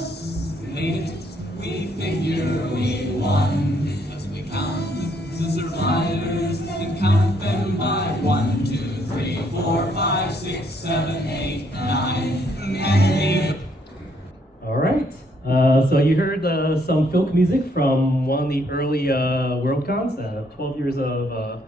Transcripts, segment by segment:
us made it, we figure we won. As we count the survivors and count them by 1, 2, 3, 4, 5, 6, 7, 8, 9, All right. So you heard some folk music from one of the early Worldcons. 12 years of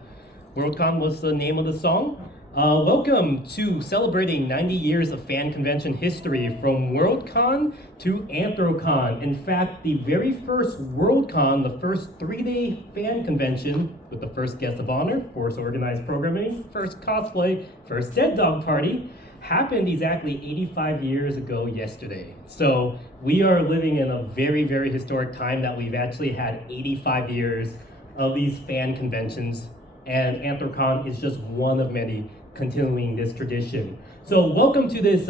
Worldcon was the name of the song. Welcome to celebrating 90 years of fan convention history from Worldcon to Anthrocon. In fact, the very first Worldcon, the first 3-day fan convention with the first guest of honor, first organized programming, first cosplay, first dead dog party, happened exactly 85 years ago yesterday. So we are living in a very, very historic time that we've actually had 85 years of these fan conventions, and Anthrocon is just one of many continuing this tradition. So welcome to this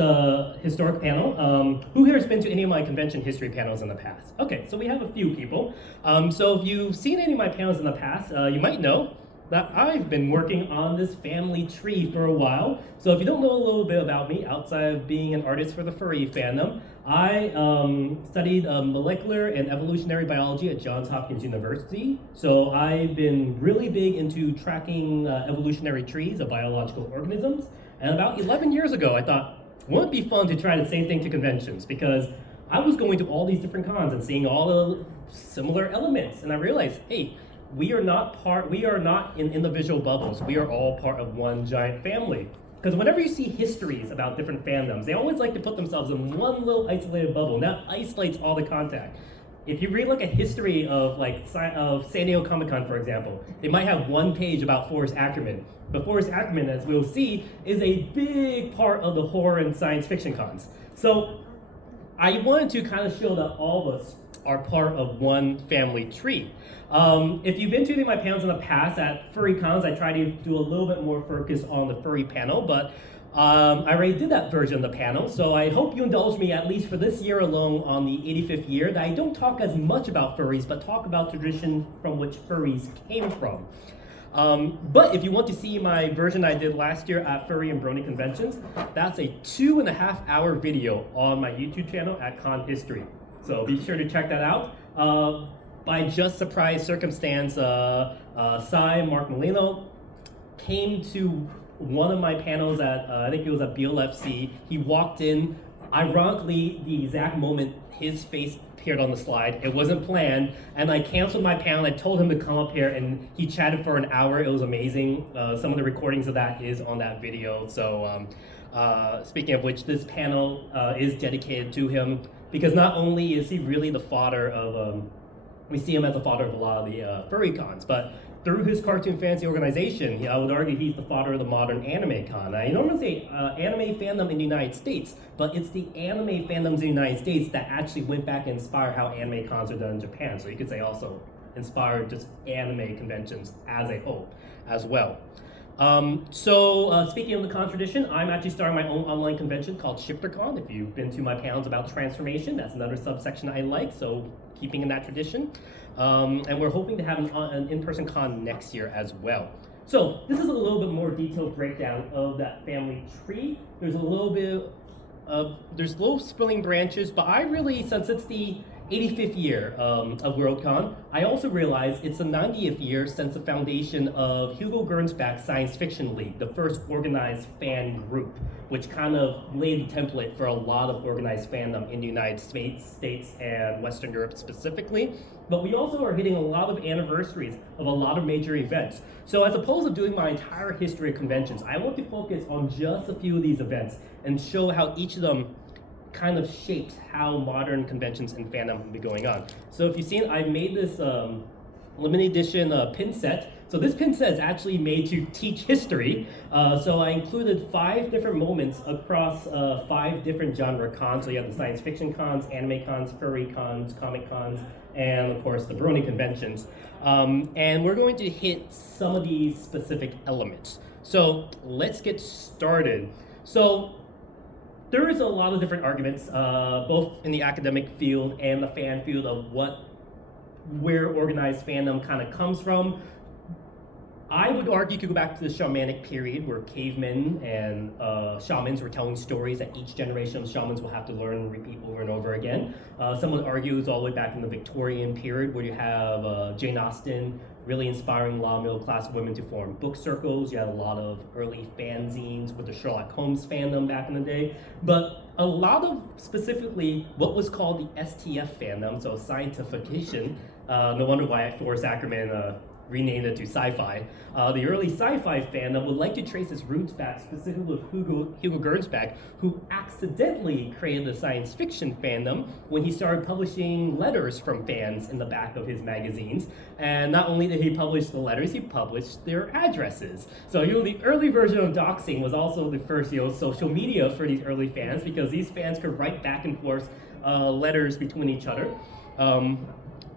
historic panel. Who here has been to any of my convention history panels in the past? Okay, so we have a few people. So if you've seen any of my panels in the past, you might know that I've been working on this family tree for a while. So if you don't know a little bit about me, outside of being an artist for the furry fandom, I studied molecular and evolutionary biology at Johns Hopkins University. So I've been really big into tracking evolutionary trees of biological organisms. And about 11 years ago, I thought, wouldn't it be fun to try the same thing to conventions? Because I was going to all these different cons and seeing all the similar elements. And I realized, hey, we are not in individual bubbles. We are all part of one giant family. Because whenever you see histories about different fandoms, they always like to put themselves in one little isolated bubble, and that isolates all the contact. If you read like a history of San Diego Comic-Con, for example, they might have one page about Forrest Ackerman. But Forrest Ackerman, as we'll see, is a big part of the horror and science fiction cons. So I wanted to kind of show that all of us are part of one family tree. If you've been to any of my panels in the past at Furry Cons, I try to do a little bit more focus on the furry panel, but I already did that version of the panel, so I hope you indulge me at least for this year alone on the 85th year, that I don't talk as much about furries, but talk about tradition from which furries came from. But if you want to see my version I did last year at Furry and Brony Conventions, that's a 2.5-hour video on my YouTube channel at Con History. So be sure to check that out. By just surprise circumstance, Mark Molino, came to one of my panels at, I think it was at BLFC. He walked in, ironically, the exact moment his face appeared on the slide. It wasn't planned, and I canceled my panel. I told him to come up here, and he chatted for an hour. It was amazing. Some of the recordings of that is on that video. So speaking of which, this panel is dedicated to him, because not only is he really the fodder of, we see him as the fodder of a lot of the furry cons, but through his cartoon fantasy organization, I would argue he's the fodder of the modern anime con. I normally say anime fandom in the United States, but it's the anime fandoms in the United States that actually went back and inspired how anime cons are done in Japan. So you could say also inspired just anime conventions as a whole as well. Speaking of the con tradition, I'm actually starting my own online convention called ShifterCon. If you've been to my panels about transformation, that's another subsection I like, so keeping in that tradition. And we're hoping to have an in-person con next year as well. So this is a little bit more detailed breakdown of that family tree. There's a little bit of, there's low spilling branches, but I really, since it's the 85th year of Worldcon, I also realized it's the 90th year since the foundation of Hugo Gernsback's Science Fiction League, the first organized fan group, which kind of laid the template for a lot of organized fandom in the United States and Western Europe specifically. But we also are hitting a lot of anniversaries of a lot of major events. So as opposed to doing my entire history of conventions, I want to focus on just a few of these events and show how each of them kind of shaped how modern conventions and fandom will be going on. So if you've seen, I made this limited edition pin set. So this pin set is actually made to teach history. So I included 5 different moments across 5 different genre cons. So you have the science fiction cons, anime cons, furry cons, comic cons, and of course the Brony conventions. And we're going to hit some of these specific elements. So let's get started. So there is a lot of different arguments, both in the academic field and the fan field, of where organized fandom kind of comes from. I would argue you could go back to the shamanic period where cavemen and shamans were telling stories that each generation of shamans will have to learn and repeat over and over again. Some would argue it's all the way back in the Victorian period, where you have Jane Austen really inspiring a lot of middle-class women to form book circles. You had a lot of early fanzines with the Sherlock Holmes fandom back in the day. But a lot of, specifically, what was called the STF fandom, so scientification, no wonder why Forrest Ackerman renamed it to sci-fi. The early sci-fi fandom would like to trace its roots back, specifically with Hugo Gernsback, who accidentally created the science fiction fandom when he started publishing letters from fans in the back of his magazines. And not only did he publish the letters, he published their addresses. So the early version of doxing was also the first social media for these early fans, because these fans could write back and forth letters between each other.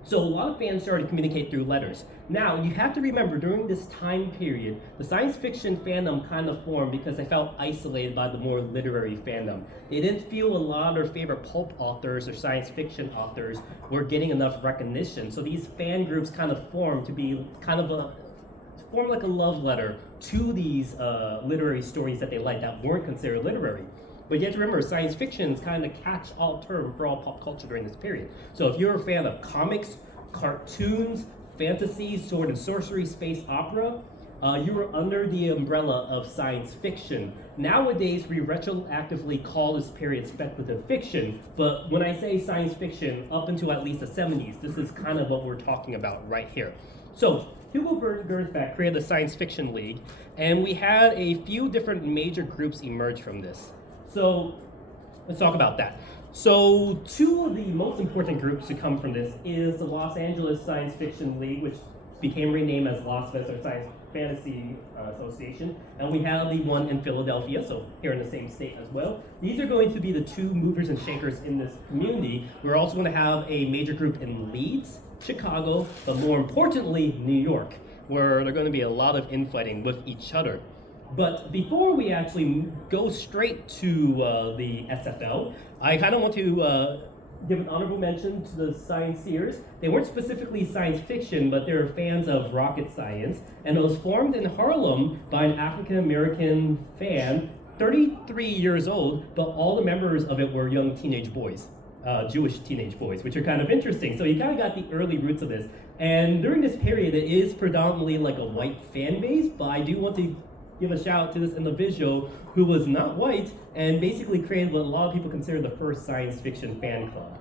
So a lot of fans started to communicate through letters. Now, you have to remember, during this time period, the science fiction fandom kind of formed because they felt isolated by the more literary fandom. They didn't feel a lot of their favorite pulp authors or science fiction authors were getting enough recognition. So these fan groups kind of formed to be formed like a love letter to these literary stories that they liked that weren't considered literary. But you have to remember, science fiction is kind of a catch-all term for all pop culture during this period. So if you're a fan of comics, cartoons, fantasy, sword and sorcery, space opera, you were under the umbrella of science fiction. Nowadays, we retroactively call this period speculative fiction, but when I say science fiction, up until at least the 70s, this is kind of what we're talking about right here. So, Hugo Gernsback created the Science Fiction League, and we had a few different major groups emerge from this. So let's talk about that. So two of the most important groups to come from this is the Los Angeles Science Fiction League, which became renamed as Las Vegas Science Fantasy Association, and we have the one in Philadelphia, so here in the same state as well. These are going to be the two movers and shakers in this community. We're also going to have a major group in Leeds, Chicago, but more importantly, New York, where there are going to be a lot of infighting with each other. But before we actually go straight to the SFL, I kind of want to give an honorable mention to the Scienceers. They weren't specifically science fiction, but they're fans of rocket science, and it was formed in Harlem by an African-American fan, 33 years old, but all the members of it were young teenage boys, Jewish teenage boys, which are kind of interesting. So you kind of got the early roots of this. And during this period, it is predominantly like a white fan base, but I do want to give a shout out to this individual who was not white and basically created what a lot of people consider the first science fiction fan club.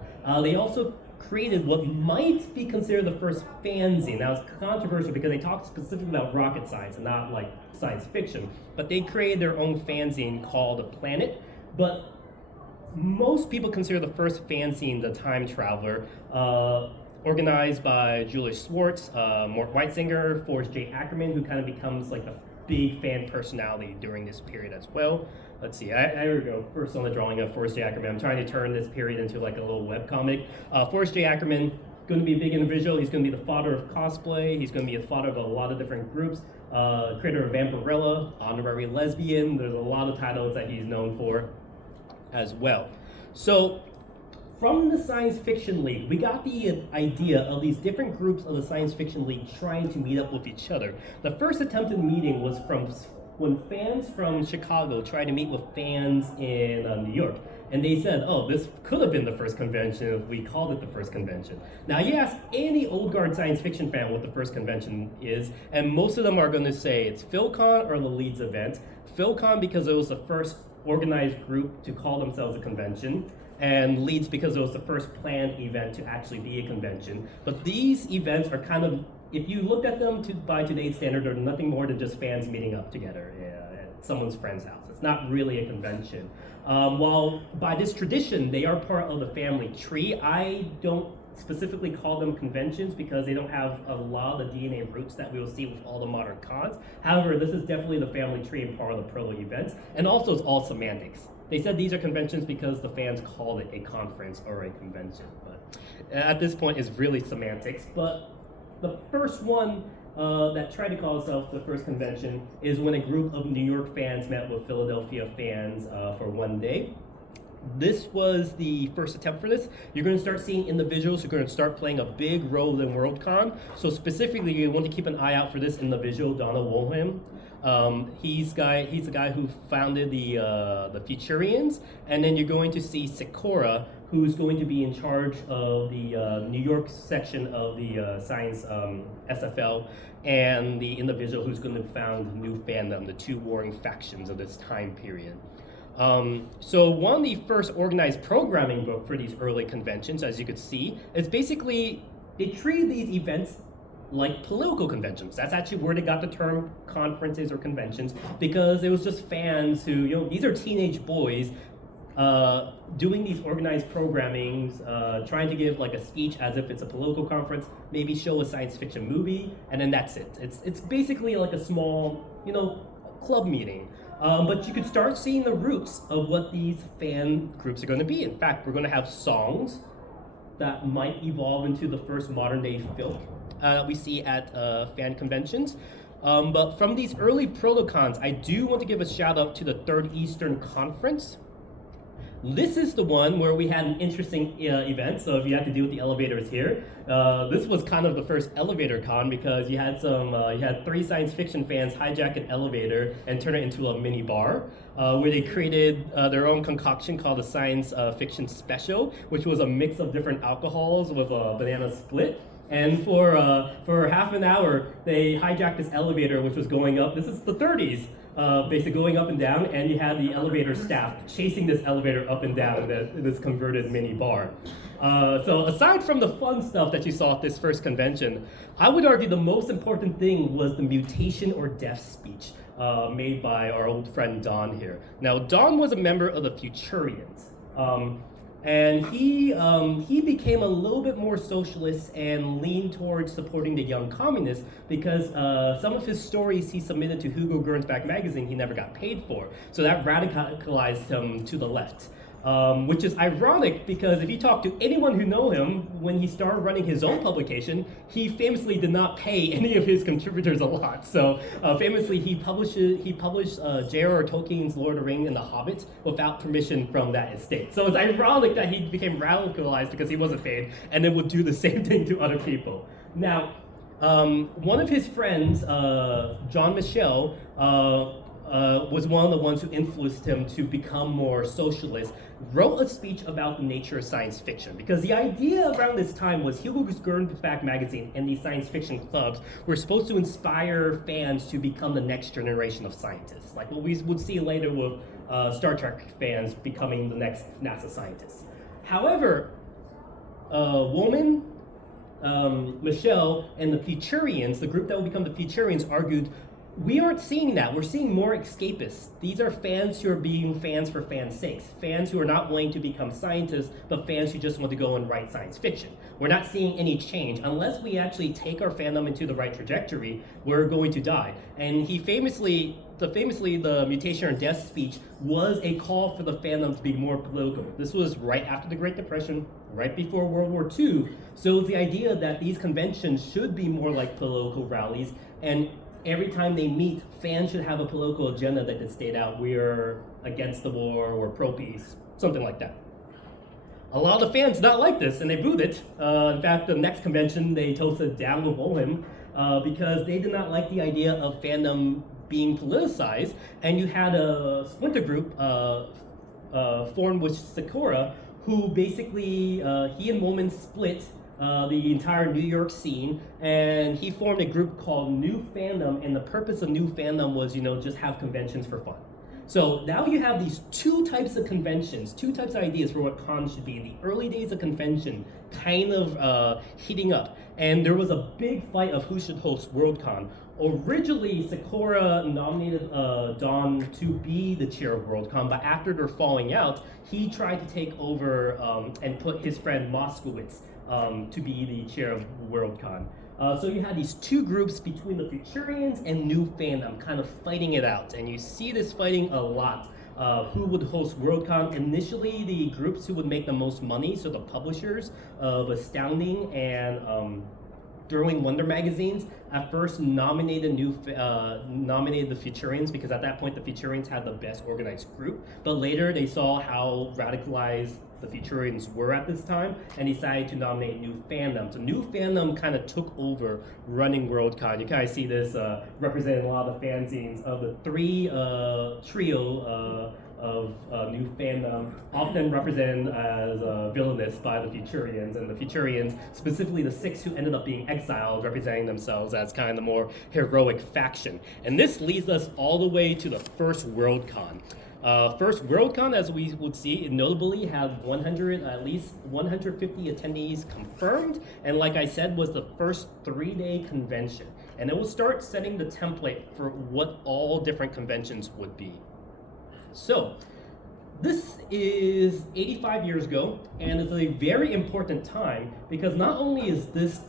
They also created what might be considered the first fanzine. Now it's controversial because they talk specifically about rocket science and not like science fiction, but they created their own fanzine called The Planet. But most people consider the first fanzine The Time Traveler, organized by Julius Schwartz, Mort Weitzinger, Forrest J. Ackerman, who kind of becomes like the big fan personality during this period as well. Let's see, I would go first on the drawing of Forrest J. Ackerman. I'm trying to turn this period into like a little webcomic. Forrest J. Ackerman, going to be a big individual. He's going to be the father of cosplay. He's going to be the father of a lot of different groups. Creator of Vampirella, honorary lesbian. There's a lot of titles that he's known for as well. So, from the Science Fiction League, we got the idea of these different groups of the Science Fiction League trying to meet up with each other. The first attempted meeting was from when fans from Chicago tried to meet with fans in New York. And they said, oh, this could have been the first convention if we called it the first convention. Now, you ask any old guard science fiction fan what the first convention is, and most of them are going to say it's PhilCon or the Leeds event. PhilCon because it was the first organized group to call themselves a convention, and Leeds because it was the first planned event to actually be a convention. But these events are kind of, if you looked at them by today's standard, they're nothing more than just fans meeting up together at someone's friend's house. It's not really a convention. While by this tradition, they are part of the family tree, I don't specifically call them conventions because they don't have a lot of the DNA roots that we will see with all the modern cons. However, this is definitely the family tree and part of the proto events, and also it's all semantics. They said these are conventions because the fans called it a conference or a convention, but at this point it's really semantics. But the first one that tried to call itself the first convention is when a group of New York fans met with Philadelphia fans for one day. This was the first attempt for this. You're going to start seeing individuals who are going to start playing a big role in Worldcon. So specifically, you want to keep an eye out for this individual, Donald Woolham. He's the guy who founded the Futurians, and then you're going to see Sikora, who's going to be in charge of the New York section of the Science SFL, and the individual who's going to found New Fandom, the two warring factions of this time period. So one of the first organized programming book for these early conventions, as you could see, is basically they treated these events like political conventions. That's actually where they got the term conferences or conventions, because it was just fans who, you know, these are teenage boys doing these organized programmings, trying to give like a speech as if it's a political conference, maybe show a science fiction movie, and then that's it. It's basically like a small, you know, club meeting. But you could start seeing the roots of what these fan groups are going to be. In fact, we're going to have songs that might evolve into the first modern day filk we see at fan conventions. But from these early protocons, I do want to give a shout out to the Third Eastern Conference. This is the one where we had an interesting event, so if you had to deal with the elevators here, this was kind of the first elevator con, because you had you had 3 science fiction fans hijack an elevator and turn it into a mini bar, where they created their own concoction called the Science Fiction Special, which was a mix of different alcohols with a banana split. And for half an hour, they hijacked this elevator, which was going up. This is the 30s. Basically going up and down, and you had the elevator staff chasing this elevator up and down in this converted mini bar. So aside from the fun stuff that you saw at this first convention, I would argue the most important thing was the mutation or death speech made by our old friend Don here. Now, Don was a member of the Futurians. And he became a little bit more socialist and leaned towards supporting the young communists, because some of his stories he submitted to Hugo Gernsback magazine he never got paid for. So that radicalized him to the left. Which is ironic, because if you talk to anyone who know him, when he started running his own publication, he famously did not pay any of his contributors a lot. So famously, he published J.R.R. Tolkien's Lord of the Rings and The Hobbit without permission from that estate. So it's ironic that he became radicalized because he wasn't paid, and then would do the same thing to other people. Now, one of his friends, John Michel, was one of the ones who influenced him to become more socialist, wrote a speech about the nature of science fiction. Because the idea around this time was Hugo Gernsback magazine and these science fiction clubs were supposed to inspire fans to become the next generation of scientists, like what we would see later with Star Trek fans becoming the next NASA scientists. However, Woolman, Michel, and the Futurians, the group that would become the Futurians, argued, we aren't seeing that. We're seeing more escapists. These are fans who are being fans for fans' sakes. Fans who are not willing to become scientists, but fans who just want to go and write science fiction. We're not seeing any change. Unless we actually take our fandom into the right trajectory, we're going to die. And he famously, the mutation or death speech was a call for the fandom to be more political. This was right after the Great Depression, right before World War II. So the idea that these conventions should be more like political rallies, and every time they meet, fans should have a political agenda that they state out, we are against the war, or pro-peace, something like that. A lot of the fans did not like this, and they booed it. In fact, the next convention, they toasted down with Olim, because they did not like the idea of fandom being politicized, and you had a splinter group formed with Sakura, who basically, he and Woman split the entire New York scene, and he formed a group called New Fandom, and the purpose of New Fandom was, just have conventions for fun. So now you have these 2 types of conventions, 2 types of ideas for what cons should be. In the early days of convention, kind of heating up, and there was a big fight of who should host Worldcon. Originally, Sakura nominated Don to be the chair of Worldcon, but after their falling out, he tried to take over and put his friend Moskowitz to be the chair of Worldcon. So you had these 2 groups between the Futurians and New Fandom kind of fighting it out, and you see this fighting a lot. Who would host Worldcon? Initially, the groups who would make the most money, so the publishers of Astounding and Throwing Wonder magazines, at first nominated the Futurians, because at that point the Futurians had the best organized group. But later they saw how radicalized the Futurians were at this time, and decided to nominate New Fandom. So New Fandom kind of took over running Worldcon. You kind of see this representing a lot of the fanzines of the 3 trio of new fandom, often represented as villainous by the Futurians, and the Futurians, specifically the six who ended up being exiled, representing themselves as kind of the more heroic faction. And this leads us all the way to the first Worldcon. First Worldcon, as we would see, it notably had at least 150 attendees confirmed, and like I said, was the first 3-day convention. And it will start setting the template for what all different conventions would be. So, this is 85 years ago, and it's a very important time because not only is this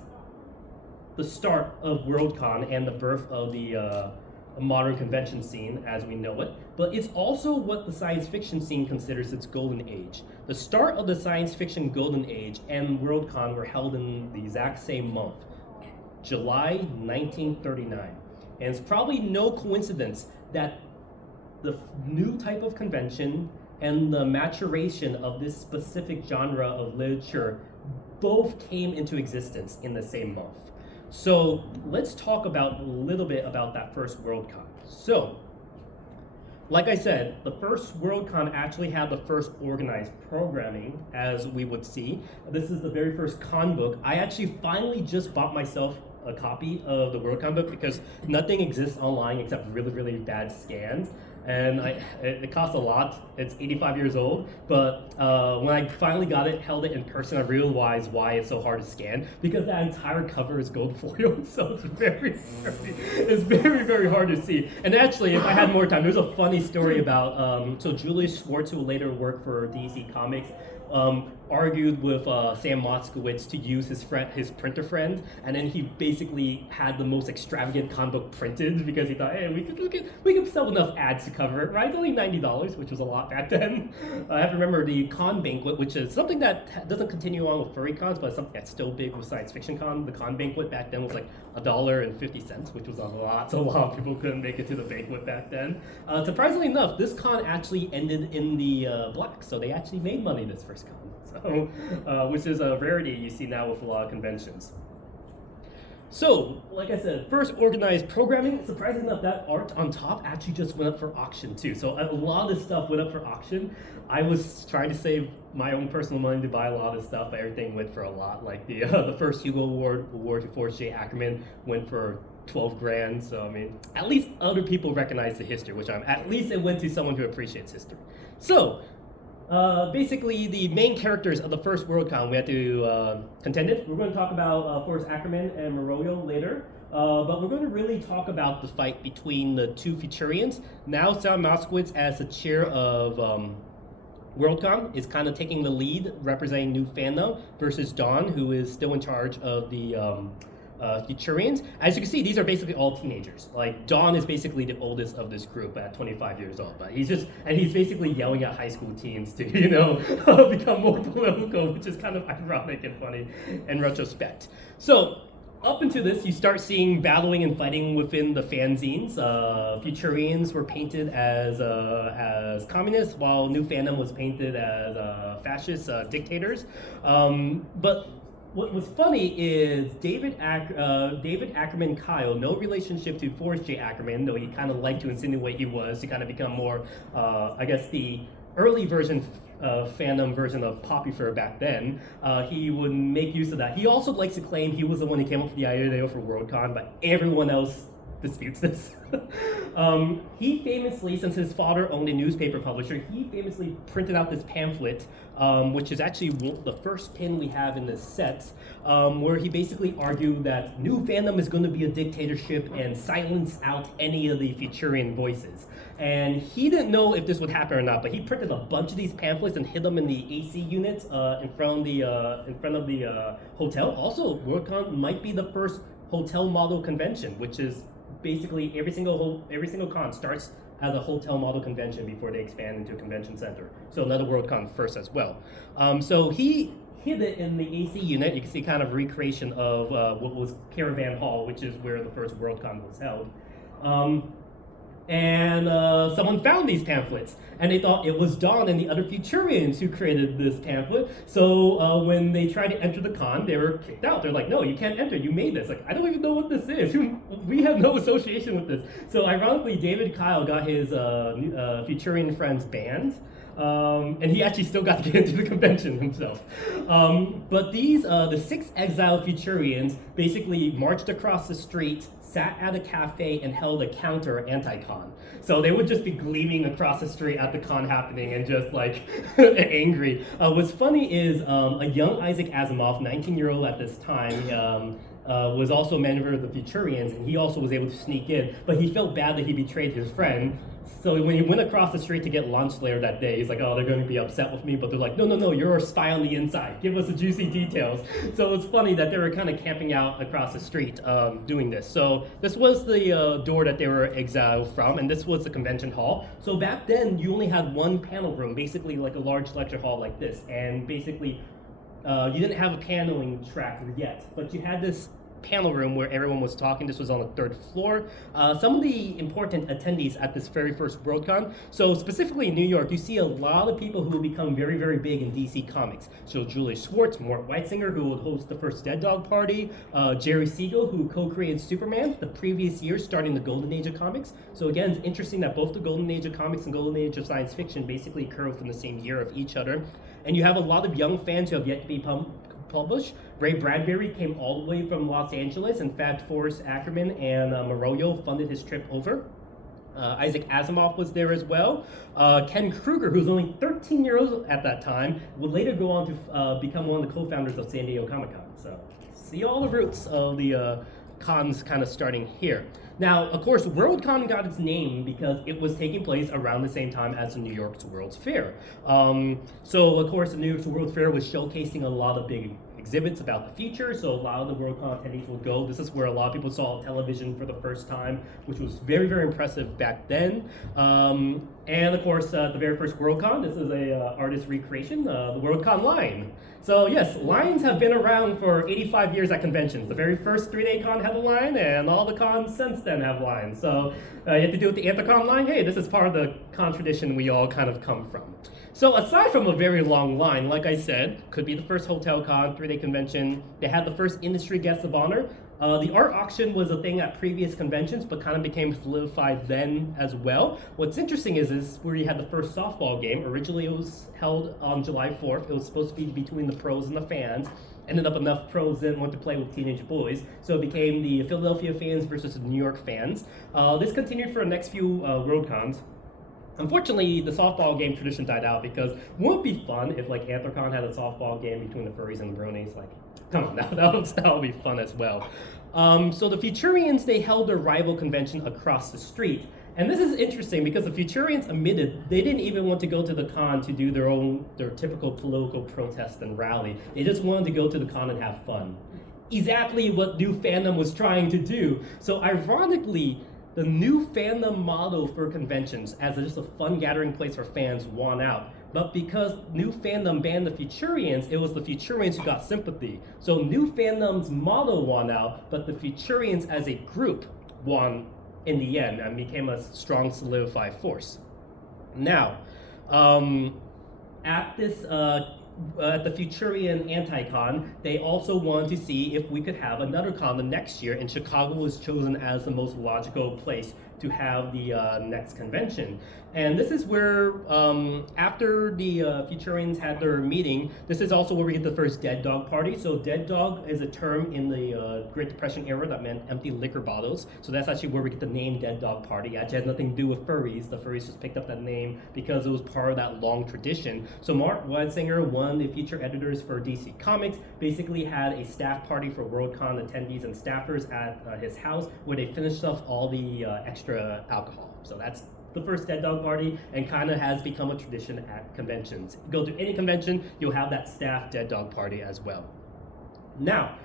the start of Worldcon and the birth of the modern convention scene as we know it, but it's also what the science fiction scene considers its golden age. The start of the science fiction golden age and Worldcon were held in the exact same month, July 1939. And it's probably no coincidence that the new type of convention and the maturation of this specific genre of literature both came into existence in the same month. So let's talk a little bit about that first Worldcon. So, like I said, the first Worldcon actually had the first organized programming, as we would see. This is the very first con book. I actually finally just bought myself a copy of the Worldcon book because nothing exists online except really, really bad scans. And it costs a lot. It's 85 years old, but when I finally held it in person, I realized why it's so hard to scan, because that entire cover is gold foil, so it's very, very hard to see. And actually, if I had more time, there's a funny story about, so Julius Schwartz, who later worked for DC Comics, argued with Sam Moskowitz to use his printer friend, and then he basically had the most extravagant comic book printed because he thought, hey, we could sell enough ads to cover it, right? It's only $90, which was a lot back then. I have to remember the con banquet, which is something that doesn't continue on with furry cons, but something that's still big with science fiction con. The con banquet back then was like $1.50, which was a lot, so a lot of people couldn't make it to the banquet back then. Surprisingly enough, this con actually ended in the black, so they actually made money this first con. So, which is a rarity you see now with a lot of conventions. So, like I said, first organized programming. Surprisingly enough, that art on top actually just went up for auction too. So a lot of this stuff went up for auction. I was trying to save my own personal money to buy a lot of stuff, but everything went for a lot. Like the first Hugo Award to Forrest J. Ackerman went for 12 grand. So I mean, at least other people recognize the history, which at least it went to someone who appreciates history. So. Basically, the main characters of the first Worldcon we had to contend with. We're going to talk about Forrest Ackerman and Meroyo later, but we're going to really talk about the fight between the two Futurians. Now, Sam Moskowitz, as the chair of Worldcon, is kind of taking the lead, representing new fandom, versus Dawn, who is still in charge of the Futurians. As you can see, these are basically all teenagers. Like, Dawn is basically the oldest of this group at 25 years old, but he's basically yelling at high school teens to, become more political, which is kind of ironic and funny in retrospect. So, up into this, you start seeing battling and fighting within the fanzines. Futurians were painted as communists, while New Fandom was painted as fascist dictators. But what was funny is David Ackerman Kyle, no relationship to Forrest J. Ackerman, though he kind of liked to insinuate he was, to kind of become more, the early version fandom version of Poppy Fur back then. He would make use of that. He also likes to claim he was the one who came up with the idea for Worldcon, but everyone else disputes this. He famously, since his father owned a newspaper publisher, he famously printed out this pamphlet, which is actually the first pin we have in this set, where he basically argued that new fandom is going to be a dictatorship and silence out any of the Futurian voices. And he didn't know if this would happen or not, but he printed a bunch of these pamphlets and hid them in the AC units in front of the hotel. Also, Worldcon might be the first hotel model convention, which is basically every single con starts as a hotel model convention before they expand into a convention center. So another Worldcon first as well. So he hid it in the AC unit. You can see kind of recreation of what was Caravan Hall, which is where the first Worldcon was held. and someone found these pamphlets, and they thought it was Dawn and the other Futurians who created this pamphlet. So when they tried to enter the con, they were kicked out. They're like, no, you can't enter, you made this. Like, I don't even know what this is. We have no association with this. So ironically, David Kyle got his Futurian friends banned. And he actually still got to get into the convention himself. But these, the 6 exiled Futurians basically marched across the street, sat at a cafe, and held a counter Anthrocon. So they would just be gleaming across the street at the con happening and just like angry. What's funny is a young Isaac Asimov, 19-year-old at this time, was also a member of the Futurians, and he also was able to sneak in, but he felt bad that he betrayed his friend. So when he went across the street to get lunch later that day, he's like, oh, they're going to be upset with me, but they're like, no, you're a spy on the inside. Give us the juicy details. So it's funny that they were kind of camping out across the street doing this. So this was the door that they were exiled from, and this was the convention hall. So back then, you only had one panel room, basically like a large lecture hall like this, and basically you didn't have a paneling track yet, but you had this panel room where everyone was talking. This was on the 3rd floor. Some of the important attendees at this very first Worldcon. So specifically in New York, you see a lot of people who will become very, very big in DC Comics. So Julius Schwartz, Mort Weisinger, who would host the first Dead Dog Party, Jerry Siegel, who co-created Superman the previous year, starting the Golden Age of Comics. So again, it's interesting that both the Golden Age of Comics and Golden Age of Science Fiction basically occur within the same year of each other. And you have a lot of young fans who have yet to be published. Ray Bradbury came all the way from Los Angeles, and Fat Forrest Ackerman and Maroyo funded his trip over. Isaac Asimov was there as well. Ken Kruger, who's only 13 years old at that time, would later go on to become one of the co-founders of San Diego Comic-Con. So see all the roots of the cons kind of starting here. Now, of course, Worldcon got its name because it was taking place around the same time as the New York's World's Fair. So, of course, the New York's World's Fair was showcasing a lot of big exhibits about the future, so a lot of the Worldcon attendees will go. This is where a lot of people saw television for the first time, which was very, very impressive back then. And of course, the very first Worldcon, this is a artist recreation, the Worldcon line. So yes, lines have been around for 85 years at conventions. The very first 3-day con had a line, and all the cons since then have lines. So you have to do with the Anthrocon line. Hey, this is part of the con tradition we all kind of come from. So aside from a very long line, like I said, could be the first hotel con, 3-day convention. They had the first industry guests of honor. The art auction was a thing at previous conventions, but kind of became solidified then as well. What's interesting is where you had the first softball game. Originally it was held on July 4th. It was supposed to be between the pros and the fans. Ended up enough pros didn't want to play with teenage boys, so it became the Philadelphia fans versus the New York fans. This continued for the next few Worldcons. Unfortunately, the softball game tradition died out because wouldn't it be fun if like Anthrocon had a softball game between the furries and the bronies? Like, come on, that would be fun as well. So the Futurians, they held their rival convention across the street. And this is interesting because the Futurians admitted they didn't even want to go to the con to do their typical political protest and rally. They just wanted to go to the con and have fun. Exactly what New Fandom was trying to do. So ironically, the New Fandom model for conventions as just a fun gathering place for fans won out. But because New Fandom banned the Futurians, it was the Futurians who got sympathy. So New Fandom's model won out, but the Futurians as a group won in the end and became a strong solidified force. Now, at the Futurian Anthrocon, they also wanted to see if we could have another con the next year, and Chicago was chosen as the most logical place to have the next convention. And this is where, after the Futurians had their meeting, this is also where we get the first Dead Dog Party. So Dead Dog is a term in the Great Depression era that meant empty liquor bottles. So that's actually where we get the name Dead Dog Party. It actually had nothing to do with furries. The furries just picked up that name because it was part of that long tradition. So Mort Weisinger, one of the feature editors for DC Comics, basically had a staff party for Worldcon attendees and staffers at his house where they finished off all the extra alcohol. So that's the first Dead Dog Party, and kind of has become a tradition at conventions. Go to any convention, you'll have that staff Dead Dog Party as well. Now,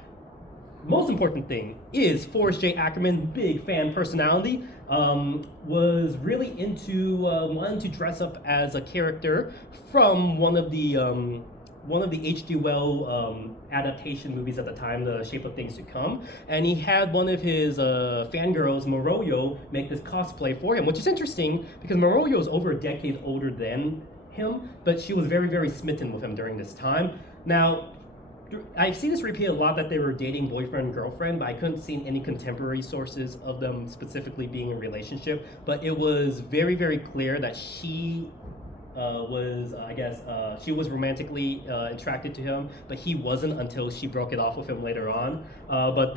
most important thing is Forrest J. Ackerman, big fan personality, was really into wanting to dress up as a character from one of the one of the H.G. Wells adaptation movies at the time, The Shape of Things to Come, and he had one of his fangirls, Moroyo, make this cosplay for him, which is interesting because Moroyo is over a decade older than him, but she was very, very smitten with him during this time. Now, I've seen this repeated a lot that they were dating boyfriend and girlfriend, but I couldn't see any contemporary sources of them specifically being in a relationship. But it was very, very clear that she she was romantically attracted to him, but he wasn't until she broke it off with him later on. But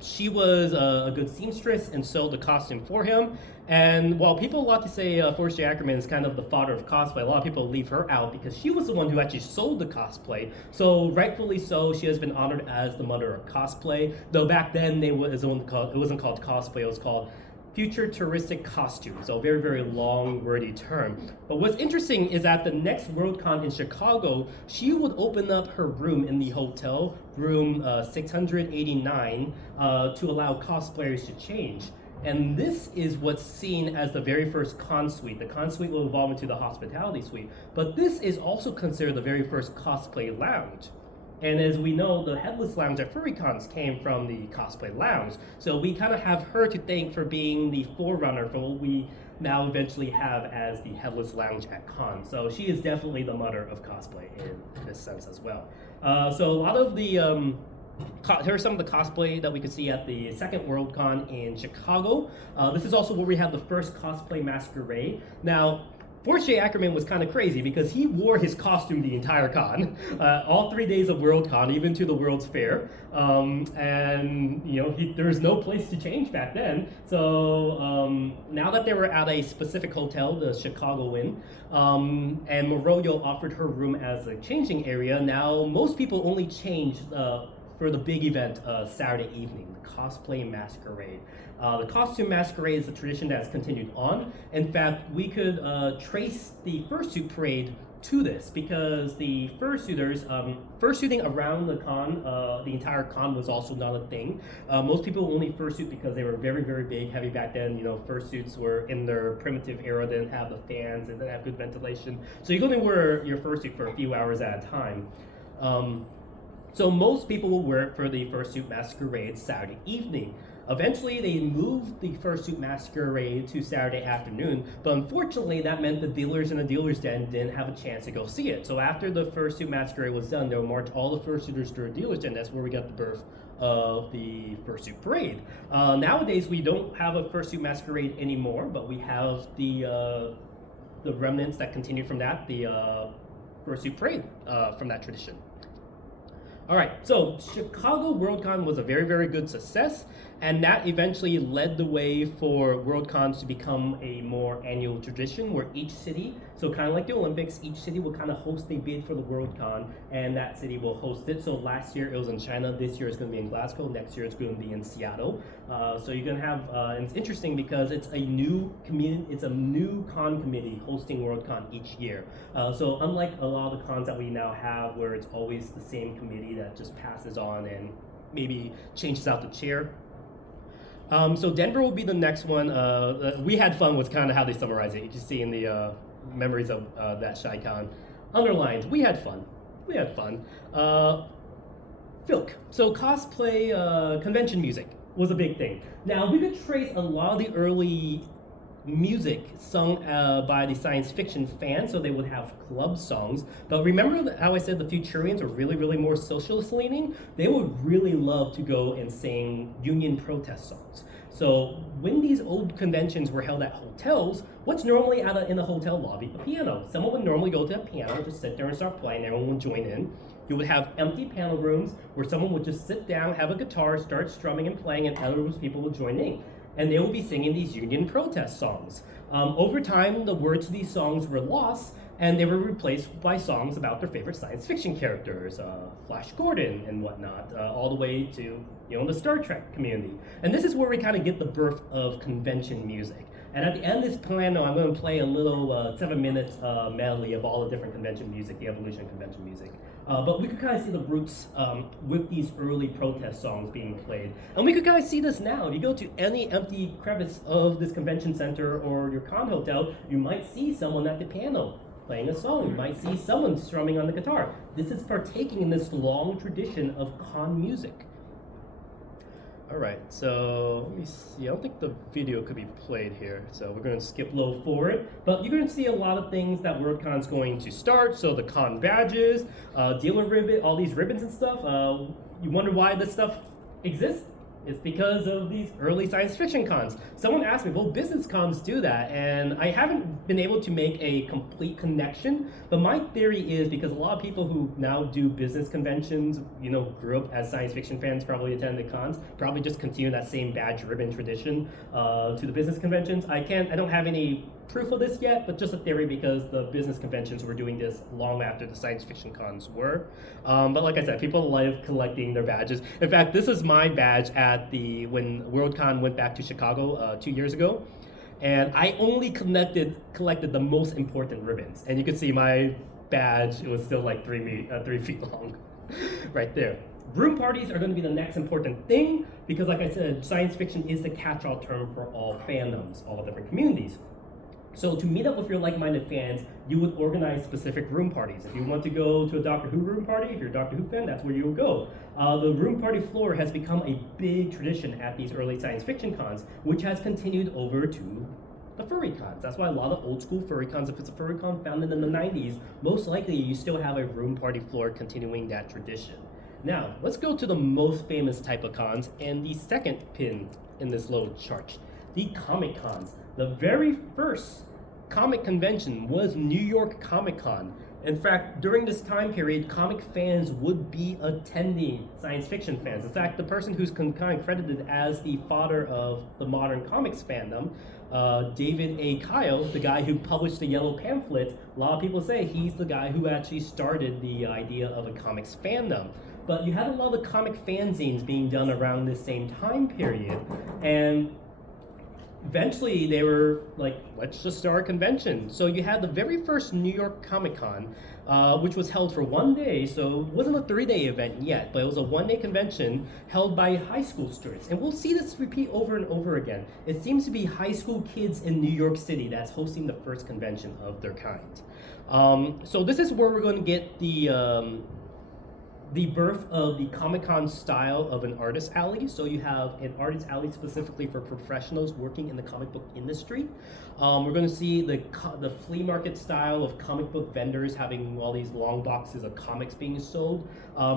she was a good seamstress and sewed the costume for him. And while people want to say Forrest J. Ackerman is kind of the father of cosplay, a lot of people leave her out because she was the one who actually sold the cosplay. So rightfully so, she has been honored as the mother of cosplay. Though back then it wasn't called cosplay; it was called futuristic costume. So very, very long, wordy term. But what's interesting is that the next Worldcon in Chicago, she would open up her room in the hotel, room 689, to allow cosplayers to change. And this is what's seen as the very first con suite. The con suite will evolve into the hospitality suite. But this is also considered the very first cosplay lounge. And as we know, the Headless Lounge at FurryCons came from the Cosplay Lounge. So we kind of have her to thank for being the forerunner for what we now eventually have as the Headless Lounge at Con. So she is definitely the mother of cosplay in this sense as well. So a lot of the, here's some of the cosplay that we could see at the second Worldcon in Chicago. This is also where we had the first cosplay masquerade. Now, Forrest J. Ackerman was kind of crazy because he wore his costume the entire con, all 3 days of Worldcon, even to the World's Fair. And you know, there was no place to change back then. So now that they were at a specific hotel, the Chicago Inn, and Moroyo offered her room as a changing area, now most people only change for the big event Saturday evening, the cosplay masquerade. The costume masquerade is a tradition that has continued on. In fact, we could trace the fursuit parade to this because the fursuiters, fursuiting around the con, the entire con was also not a thing. Most people only fursuit because they were very, very big, heavy back then. You know, fursuits were in their primitive era, didn't have the fans, and didn't have good ventilation. So you could only wear your fursuit for a few hours at a time. So most people will wear it for the fursuit masquerade Saturday evening. Eventually, they moved the fursuit masquerade to Saturday afternoon, but unfortunately, that meant the dealers in the dealer's den didn't have a chance to go see it. So after the fursuit masquerade was done, they would march all the fursuiters to a dealer's den. That's where we got the birth of the fursuit parade. Nowadays, we don't have a fursuit masquerade anymore, but we have the remnants that continue from that, the fursuit parade from that tradition. All right, so Chicago Worldcon was a very, very good success, and that eventually led the way for Worldcons to become a more annual tradition where each city, so kind of like the Olympics, each city will kind of host a bid for the Worldcon, and that city will host it. So last year it was in China, this year it's going to be in Glasgow, next year it's going to be in Seattle. So you're going to have, and it's interesting because it's a new community, it's a new con committee hosting Worldcon each year. So unlike a lot of the cons that we now have where it's always the same committee that just passes on and maybe changes out the chair. So Denver will be the next one. We had fun was kind of how they summarize it. You can see in the memories of that ShyCon. Underlined, we had fun. We had fun. Filk. So cosplay convention music was a big thing. Now we could trace a lot of the early music sung by the science fiction fans, so they would have club songs. But remember how I said the Futurians are really, really more socialist leaning? They would really love to go and sing union protest songs. So when these old conventions were held at hotels, what's normally in the hotel lobby? A piano. Someone would normally go to a piano, just sit there and start playing, everyone would join in. You would have empty panel rooms where someone would just sit down, have a guitar, start strumming and playing, and other people would join in. And they will be singing these union protest songs. Over time, the words to these songs were lost, and they were replaced by songs about their favorite science fiction characters, Flash Gordon and whatnot, all the way to the Star Trek community. And this is where we kind of get the birth of convention music. And at the end of this plan, I'm going to play a little 7-minute medley of all the different convention music, the evolution of convention music. But we could kind of see the roots with these early protest songs being played. And we could kind of see this now. If you go to any empty crevice of this convention center or your con hotel, you might see someone at the piano. playing a song. You might see someone strumming on the guitar. This is partaking in this long tradition of con music. All right, so let me see. I don't think the video could be played here, so we're going to skip a little forward. But you're going to see a lot of things that Worldcon's going to start. So the con badges, dealer ribbon, all these ribbons and stuff. You wonder why this stuff exists? It's because of these early science fiction cons. Someone asked me, well, business cons do that, and I haven't been able to make a complete connection, but my theory is because a lot of people who now do business conventions, grew up as science fiction fans, probably attended cons, probably just continue that same badge ribbon tradition to the business conventions. I don't have any proof of this yet, but just a theory because the business conventions were doing this long after the science fiction cons were. But like I said, people love collecting their badges. In fact, this is my badge when Worldcon went back to Chicago 2 years ago. And I only collected the most important ribbons. And you can see my badge, it was still like 3 feet long right there. Room parties are going to be the next important thing because like I said, science fiction is the catch-all term for all fandoms, all different communities. So to meet up with your like-minded fans, you would organize specific room parties. If you want to go to a Doctor Who room party, if you're a Doctor Who fan, that's where you will go. The room party floor has become a big tradition at these early science fiction cons, which has continued over to the furry cons. That's why a lot of old school furry cons, if it's a furry con founded in the 90s, most likely you still have a room party floor continuing that tradition. Now, let's go to the most famous type of cons and the second pin in this little chart, the comic cons. The very first comic convention was New York Comic Con. In fact, during this time period, comic fans would be attending science fiction fans. In fact, the person who's kind of credited as the father of the modern comics fandom, David A. Kyle, the guy who published the yellow pamphlet, a lot of people say he's the guy who actually started the idea of a comics fandom. But you had a lot of comic fanzines being done around this same time period, and eventually they were like, let's just start a convention. So you had the very first New York Comic Con, which was held for 1 day. So it wasn't a 3-day event yet, but it was a 1-day convention held by high school students. And we'll see this repeat over and over again. It seems to be high school kids in New York City that's hosting the first convention of their kind. So this is where we're going to get the birth of the Comic-Con style of an artist alley. So you have an artist alley specifically for professionals working in the comic book industry. We're going to see the flea market style of comic book vendors having all these long boxes of comics being sold.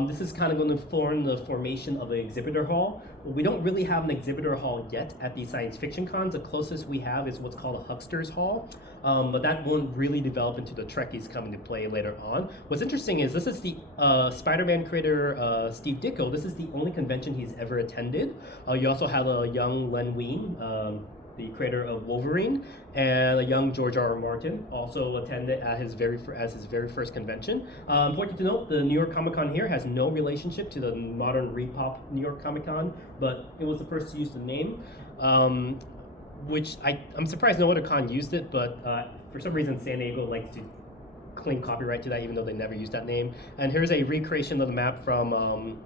This is kind of going to form the formation of an exhibitor hall. We don't really have an exhibitor hall yet at these science fiction cons. The closest we have is what's called a huckster's hall, but that won't really develop into the Trekkies coming to play later on. What's interesting is this is the Spider-Man creator Steve Ditko. This is the only convention he's ever attended. You also have a young Len Wein, the creator of Wolverine, and a young George R.R. Martin also attended at his very first convention. Important to note, the New York Comic Con here has no relationship to the modern Repop New York Comic Con, but it was the first to use the name, which I'm surprised no other con used it, but for some reason San Diego likes to claim copyright to that even though they never used that name. And here's a recreation of the map from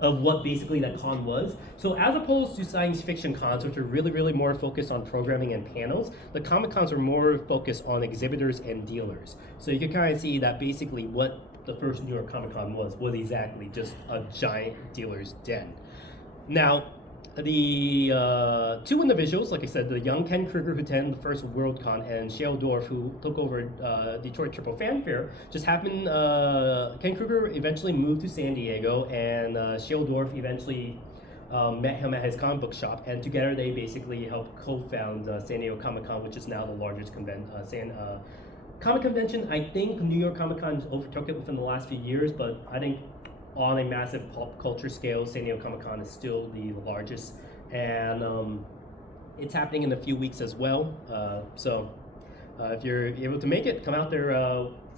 of what basically that con was. So as opposed to science fiction cons, which are really more focused on programming and panels, the comic cons are more focused on exhibitors and dealers. So you can kind of see that basically what the first New York Comic Con was exactly just a giant dealer's den. Now, the two individuals, like I said, the young Ken Kruger who attended the first Worldcon and Shale Dorf who took over Detroit Triple Fanfare, just happened, Ken Kruger eventually moved to San Diego and Shale Dorf eventually met him at his comic book shop, and together they basically helped co-found San Diego Comic Con, which is now the largest comic convention. I think New York Comic Con overtook it within the last few years, but I think on a massive pop culture scale, San Diego Comic Con is still the largest, and it's happening in a few weeks as well. So if you're able to make it, come out there.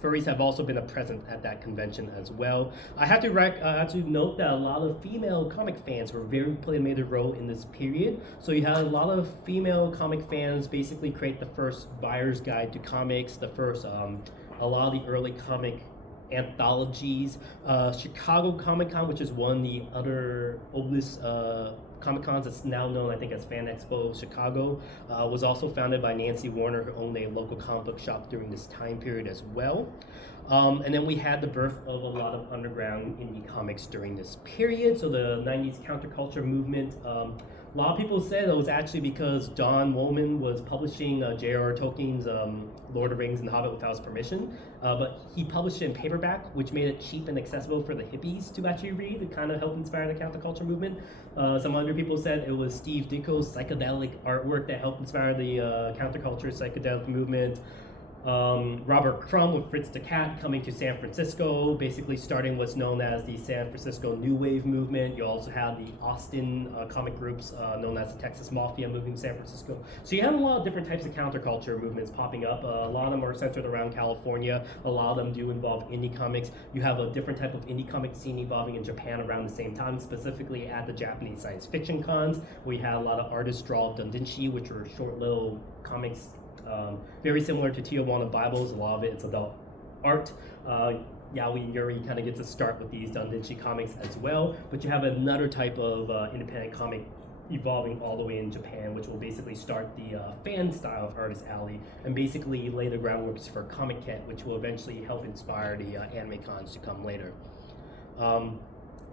Furries have also been a present at that convention as well. I have to note that a lot of female comic fans were played a major role in this period. So you had a lot of female comic fans basically create the first buyer's guide to comics, the first a lot of the early comic anthologies. Chicago Comic Con, which is one of the other oldest Comic Cons, that's now known, I think, as Fan Expo Chicago, was also founded by Nancy Warner, who owned a local comic book shop during this time period as well. And then we had the birth of a lot of underground indie comics during this period. So the 90s counterculture movement. A lot of people said it was actually because Don Woolman was publishing J.R.R. Tolkien's Lord of the Rings and The Hobbit without his permission, but he published it in paperback, which made it cheap and accessible for the hippies to actually read. It kind of helped inspire the counterculture movement. Some other people said it was Steve Ditko's psychedelic artwork that helped inspire the counterculture psychedelic movement. Robert Crumb with Fritz the Cat coming to San Francisco, basically starting what's known as the San Francisco New Wave movement. You also had the Austin comic groups known as the Texas Mafia moving to San Francisco. So you have a lot of different types of counterculture movements popping up. A lot of them are centered around California. A lot of them do involve indie comics. You have a different type of indie comic scene evolving in Japan around the same time, specifically at the Japanese science fiction cons, where you had a lot of artists draw doujinshi, which were short little comics. Very similar to Tijuana Bibles, a lot of it's adult art. Yaoi Yuri kind of gets a start with these doujinshi comics as well, but you have another type of independent comic evolving all the way in Japan, which will basically start the fan style of Artist Alley and basically lay the groundwork for Comic Ket, which will eventually help inspire the anime cons to come later.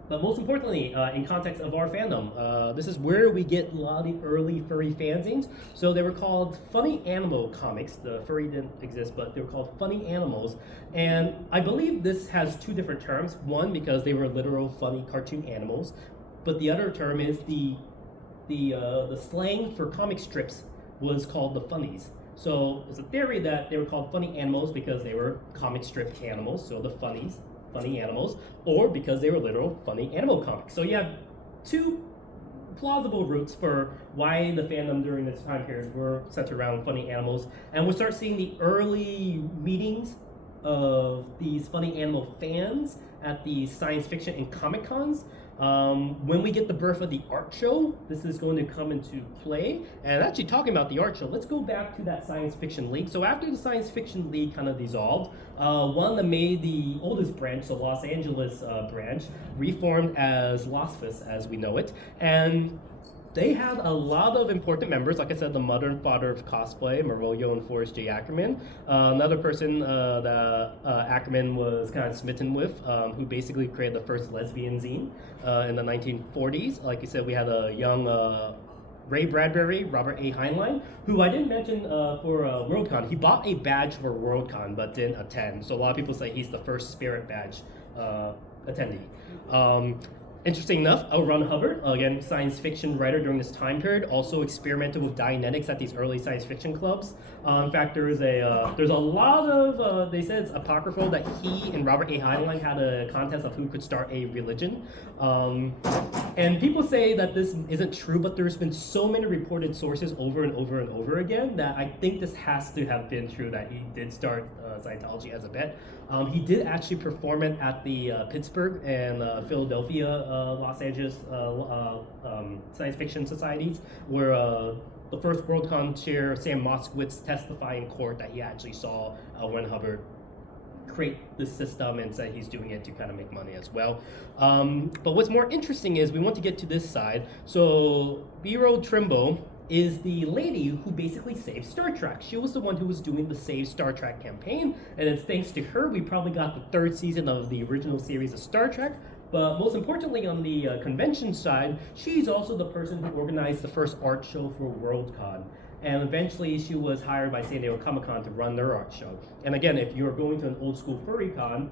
But most importantly, in context of our fandom, this is where we get a lot of the early furry fanzines. So they were called Funny Animal Comics. The furry didn't exist, but they were called Funny Animals. And I believe this has two different terms. One, because they were literal funny cartoon animals, but the other term is the slang for comic strips was called the funnies. So there's a theory that they were called funny animals because they were comic strip animals, so the funnies. Funny animals, or because they were literal funny animal comics. So you have two plausible routes for why the fandom during this time period were centered around funny animals, and we'll start seeing the early meetings of these funny animal fans at the science fiction and comic cons. When we get the birth of the art show, this is going to come into play. And actually talking about the art show, let's go back to that science fiction league. So after the science fiction league kind of dissolved, one that made the oldest branch, the Los Angeles branch, reformed as Losfus as we know it. And they had a lot of important members, like I said, the mother and father of cosplay, Marolio and Forrest J. Ackerman. Another person that Ackerman was kind of smitten with, who basically created the first lesbian zine in the 1940s. Like you said, we had a young Ray Bradbury, Robert A. Heinlein, who I didn't mention for Worldcon. He bought a badge for Worldcon, but didn't attend. So a lot of people say he's the first Spirit badge attendee. Interesting enough, L. Ron Hubbard, again, science fiction writer during this time period, also experimented with Dianetics at these early science fiction clubs. In fact, there's a lot of, they said it's apocryphal that he and Robert A. Heinlein had a contest of who could start a religion. And people say that this isn't true, but there's been so many reported sources over and over and over again that I think this has to have been true, that he did start Scientology as a bet. He did actually perform it at the Pittsburgh and Philadelphia, Los Angeles science fiction societies, where the first Worldcon chair, Sam Moskowitz, testified in court that he actually saw Ron Hubbard create this system and said he's doing it to kind of make money as well. But what's more interesting is we want to get to this side. So Biro Trimble is the lady who basically saved Star Trek. She was the one who was doing the Save Star Trek campaign, and it's thanks to her we probably got the third season of the original series of Star Trek. But most importantly, on the convention side, she's also the person who organized the first art show for Worldcon. And eventually she was hired by San Diego Comic-Con to run their art show. And again, if you're going to an old school furry cons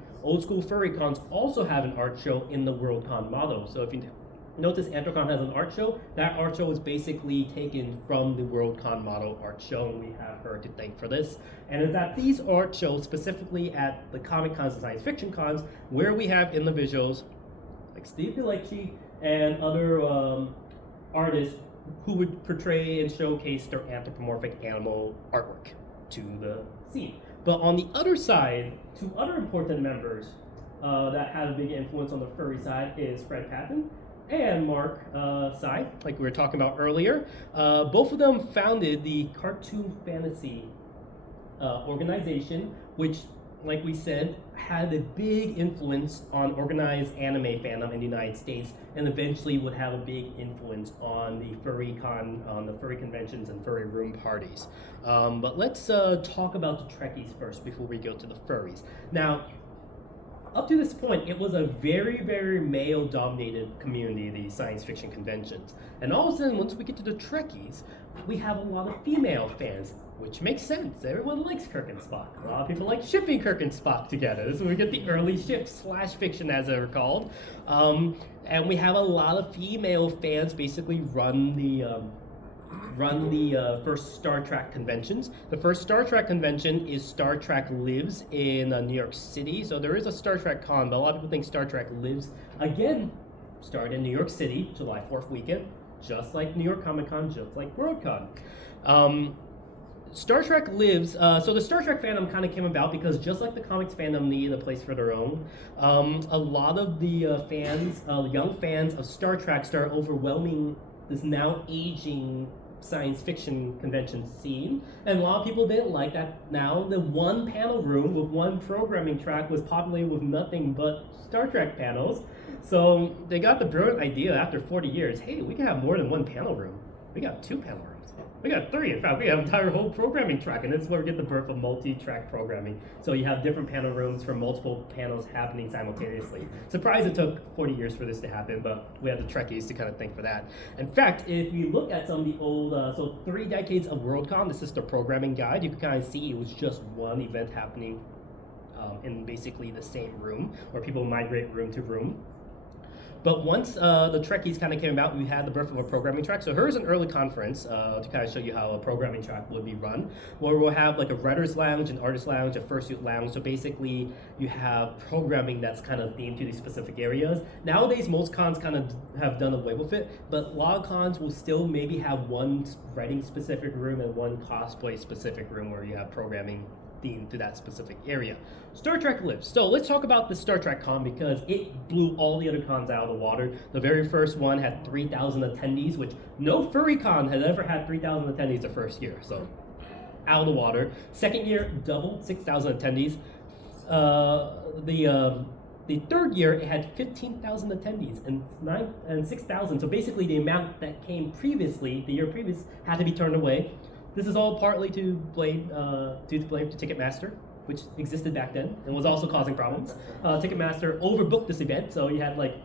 also have an art show in the Worldcon model. So if you notice Anthrocon has an art show, that art show is basically taken from the Worldcon model art show, and we have her to thank for this. And it's at these art shows, specifically at the Comic Cons and Science Fiction Cons, where we have individuals like Steve Pilecki and other artists who would portray and showcase their anthropomorphic animal artwork to the scene. But on the other side, two other important members that had a big influence on the furry side is Fred Patton and Mark Tsai, like we were talking about earlier. Both of them founded the Cartoon Fantasy organization, which like we said, had a big influence on organized anime fandom in the United States, and eventually would have a big influence on the furry conventions and furry room parties. But let's talk about the Trekkies first before we go to the furries. Now, up to this point, it was a very, very male-dominated community, the science fiction conventions. And all of a sudden, once we get to the Trekkies, we have a lot of female fans, which makes sense. Everyone likes Kirk and Spock. A lot of people like shipping Kirk and Spock together. This is where we get the early ship/fiction, as they were called. And we have a lot of female fans basically run the first Star Trek conventions. The first Star Trek convention is Star Trek Lives in New York City. So there is a Star Trek con, but a lot of people think Star Trek Lives, again, started in New York City, July 4th weekend, just like New York Comic Con, just like Worldcon. Star Trek Lives, so the Star Trek fandom kind of came about because just like the comics fandom needed a place for their own, a lot of the fans, young fans of Star Trek started overwhelming this now aging science fiction convention scene, and a lot of people didn't like that. Now the one panel room with one programming track was populated with nothing but Star Trek panels. So they got the brilliant idea after 40 years, hey, we can have more than one panel room. We got 2 panel rooms. We got 3, in fact. We have an entire whole programming track, and this is where we get the birth of multi-track programming. So you have different panel rooms for multiple panels happening simultaneously. Surprised it took 40 years for this to happen, but we have the Trekkies to kind of thank for that. In fact, if you look at some of the old, so 3 decades of Worldcon, this is the programming guide, you can kind of see it was just one event happening in basically the same room, where people migrate room to room. But once the Trekkies kind of came about, we had the birth of a programming track. So here's an early conference to kind of show you how a programming track would be run, where we'll have like a writer's lounge, an artist lounge, a fursuit lounge. So basically, you have programming that's kind of themed to these specific areas. Nowadays, most cons kind of have done away with it, but a lot of cons will still maybe have one writing specific room and one cosplay specific room where you have programming themed to that specific area. Star Trek Lives. So let's talk about the Star Trek con because it blew all the other cons out of the water. The very first one had 3,000 attendees, which no furry con has ever had 3,000 attendees the first year. So out of the water. Second year, doubled, 6,000 attendees. The third year, it had 15,000 attendees and 6,000. So basically, the amount that came previously, the year previous, had to be turned away. This is all partly due to blame to Ticketmaster, which existed back then and was also causing problems. Ticketmaster overbooked this event, so you had like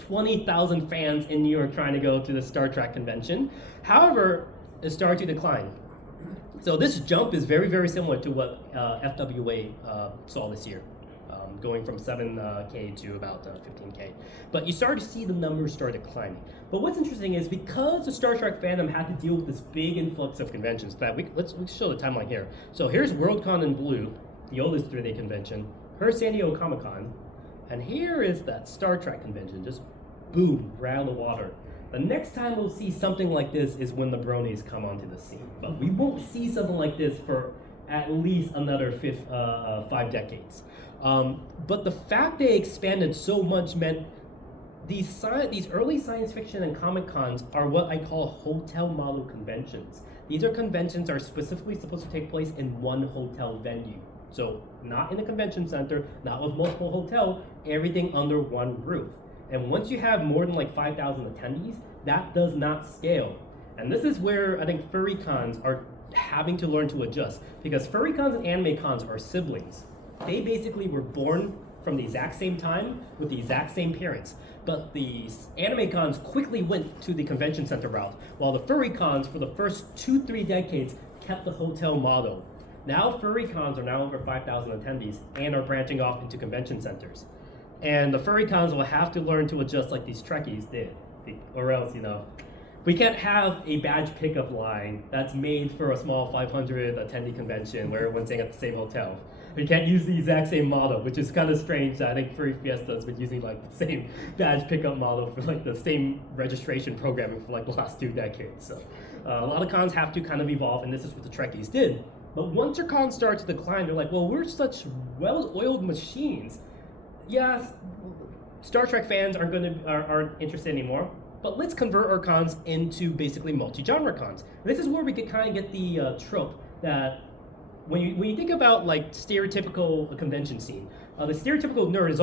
20,000 fans in New York trying to go to the Star Trek convention. However, it started to decline. So this jump is very, very similar to what FWA saw this year, going from 7K to about 15K. But you start to see the numbers start declining. But what's interesting is because the Star Trek fandom had to deal with this big influx of conventions, that let's show the timeline here. So here's Worldcon in blue, the oldest 3-day convention. Here's San Diego Comic-Con. And here is that Star Trek convention, just boom, right out of the water. The next time we'll see something like this is when the bronies come onto the scene. But we won't see something like this for at least another 5 decades. But the fact they expanded so much meant these early science fiction and comic cons are what I call hotel model conventions. These are conventions that are specifically supposed to take place in one hotel venue. So not in a convention center, not with multiple hotels, everything under one roof. And once you have more than like 5,000 attendees, that does not scale. And this is where I think furry cons are having to learn to adjust, because furry cons and anime cons are siblings. They basically were born from the exact same time with the exact same parents. But the anime cons quickly went to the convention center route, while the furry cons for the first 2-3 decades kept the hotel model. Now furry cons are now over 5,000 attendees and are branching off into convention centers. And the furry cons will have to learn to adjust like these Trekkies did, or else, we can't have a badge pickup line that's made for a small 500 attendee convention where everyone's staying at the same hotel. We can't use the exact same model, which is kind of strange. I think Furry Fiesta's been using like the same badge pickup model for like the same registration programming for like the last 2 decades. So a lot of cons have to kind of evolve, and this is what the Trekkies did. But once your cons start to decline, they're like, well, we're such well-oiled machines. Yes, Star Trek fans aren't interested anymore. But let's convert our cons into basically multi-genre cons. And this is where we could kind of get the trope that when you think about like stereotypical convention scene, the stereotypical nerd is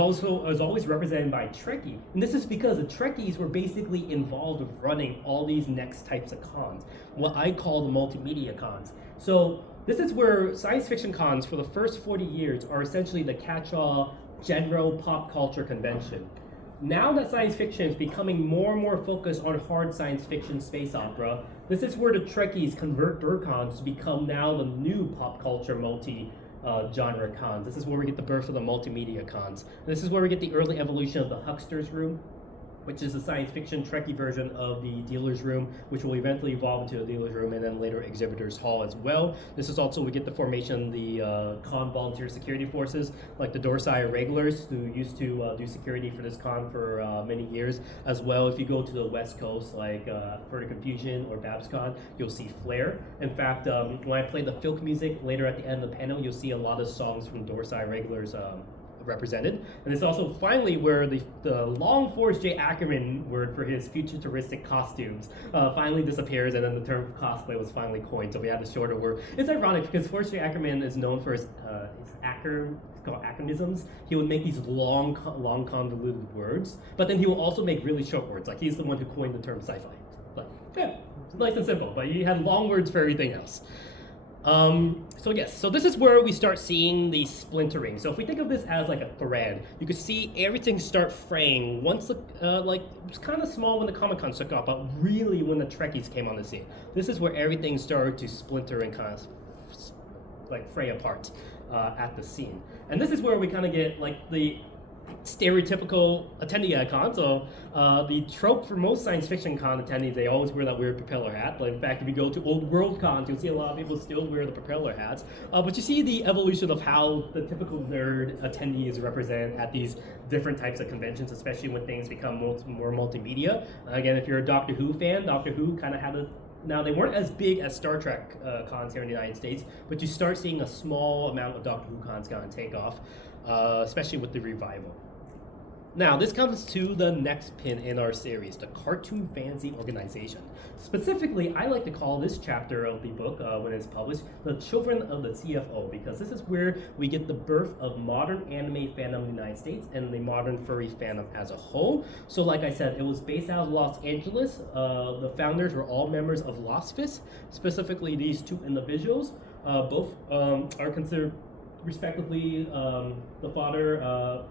always represented by Trekkie, and this is because the Trekkies were basically involved with running all these next types of cons, what I call the multimedia cons. So this is where science fiction cons for the first 40 years are essentially the catch-all general pop culture convention. Now that science fiction is becoming more and more focused on hard science fiction space opera, this is where the Trekkies convert their cons to become now the new pop culture genre cons. This is where we get the birth of the multimedia cons. This is where we get the early evolution of the Huckster's Room, which is the science fiction Trekkie version of the Dealer's Room, which will eventually evolve into the Dealer's Room and then later Exhibitor's Hall as well. This is also, we get the formation of the con volunteer security forces, like the Dorsai Regulars, who used to do security for this con for many years. As well, if you go to the West Coast, like Furry Confusion or BABSCon, you'll see Flair. In fact, when I play the Filk music later at the end of the panel, you'll see a lot of songs from Dorsai Regulars represented. And it's also finally where the long Forrest J. Ackerman word for his futuristic costumes finally disappears, and then the term cosplay was finally coined, so we have a shorter word. It's ironic because Forrest J. Ackerman is known for his acronisms. He would make these long convoluted words, but then he will also make really short words. Like, he's the one who coined the term sci-fi. But yeah, nice and simple, but he had long words for everything else. So this is where we start seeing the splintering. So if we think of this as like a thread, you could see everything start fraying once like it was kind of small when the Comic-Con took off, but really when the Trekkies came on the scene. This is where everything started to splinter and kind of like fray apart at the scene. And this is where we kind of get like the stereotypical attendee icon. So the trope for most science fiction con attendees, they always wear that weird propeller hat. But in fact, if you go to old Worldcons, you'll see a lot of people still wear the propeller hats. But you see the evolution of how the typical nerd attendee is represented at these different types of conventions, especially when things become more multimedia. Again, if you're a Doctor Who fan, Doctor Who kind of had a Now, they weren't as big as Star Trek cons here in the United States, but you start seeing a small amount of Doctor Who cons kind of take off, especially with the revival. Now, this comes to the next pin in our series, the Cartoon Fantasy Organization. Specifically, I like to call this chapter of the book, when it's published, the Children of the CFO, because this is where we get the birth of modern anime fandom in the United States and the modern furry fandom as a whole. So like I said, it was based out of Los Angeles. The founders were all members of Lost Fist, specifically these two individuals. Both are considered respectively the father,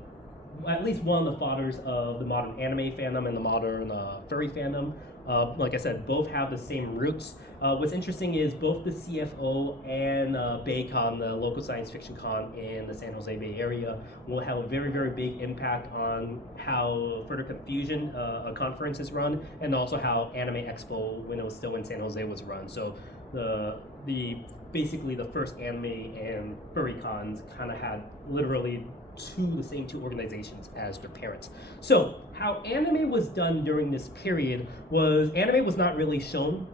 at least one of the fathers of the modern anime fandom and the modern furry fandom. Like I said, both have the same roots. What's interesting is both the CFO and BABSCon, the local science fiction con in the San Jose Bay Area, will have a very, very big impact on how Further Confusion a conference is run, and also how Anime Expo, when it was still in San Jose, was run. So basically the first anime and furry cons kind of had literally the same two organizations as their parents. So how anime was done during this period was, anime was not really shown.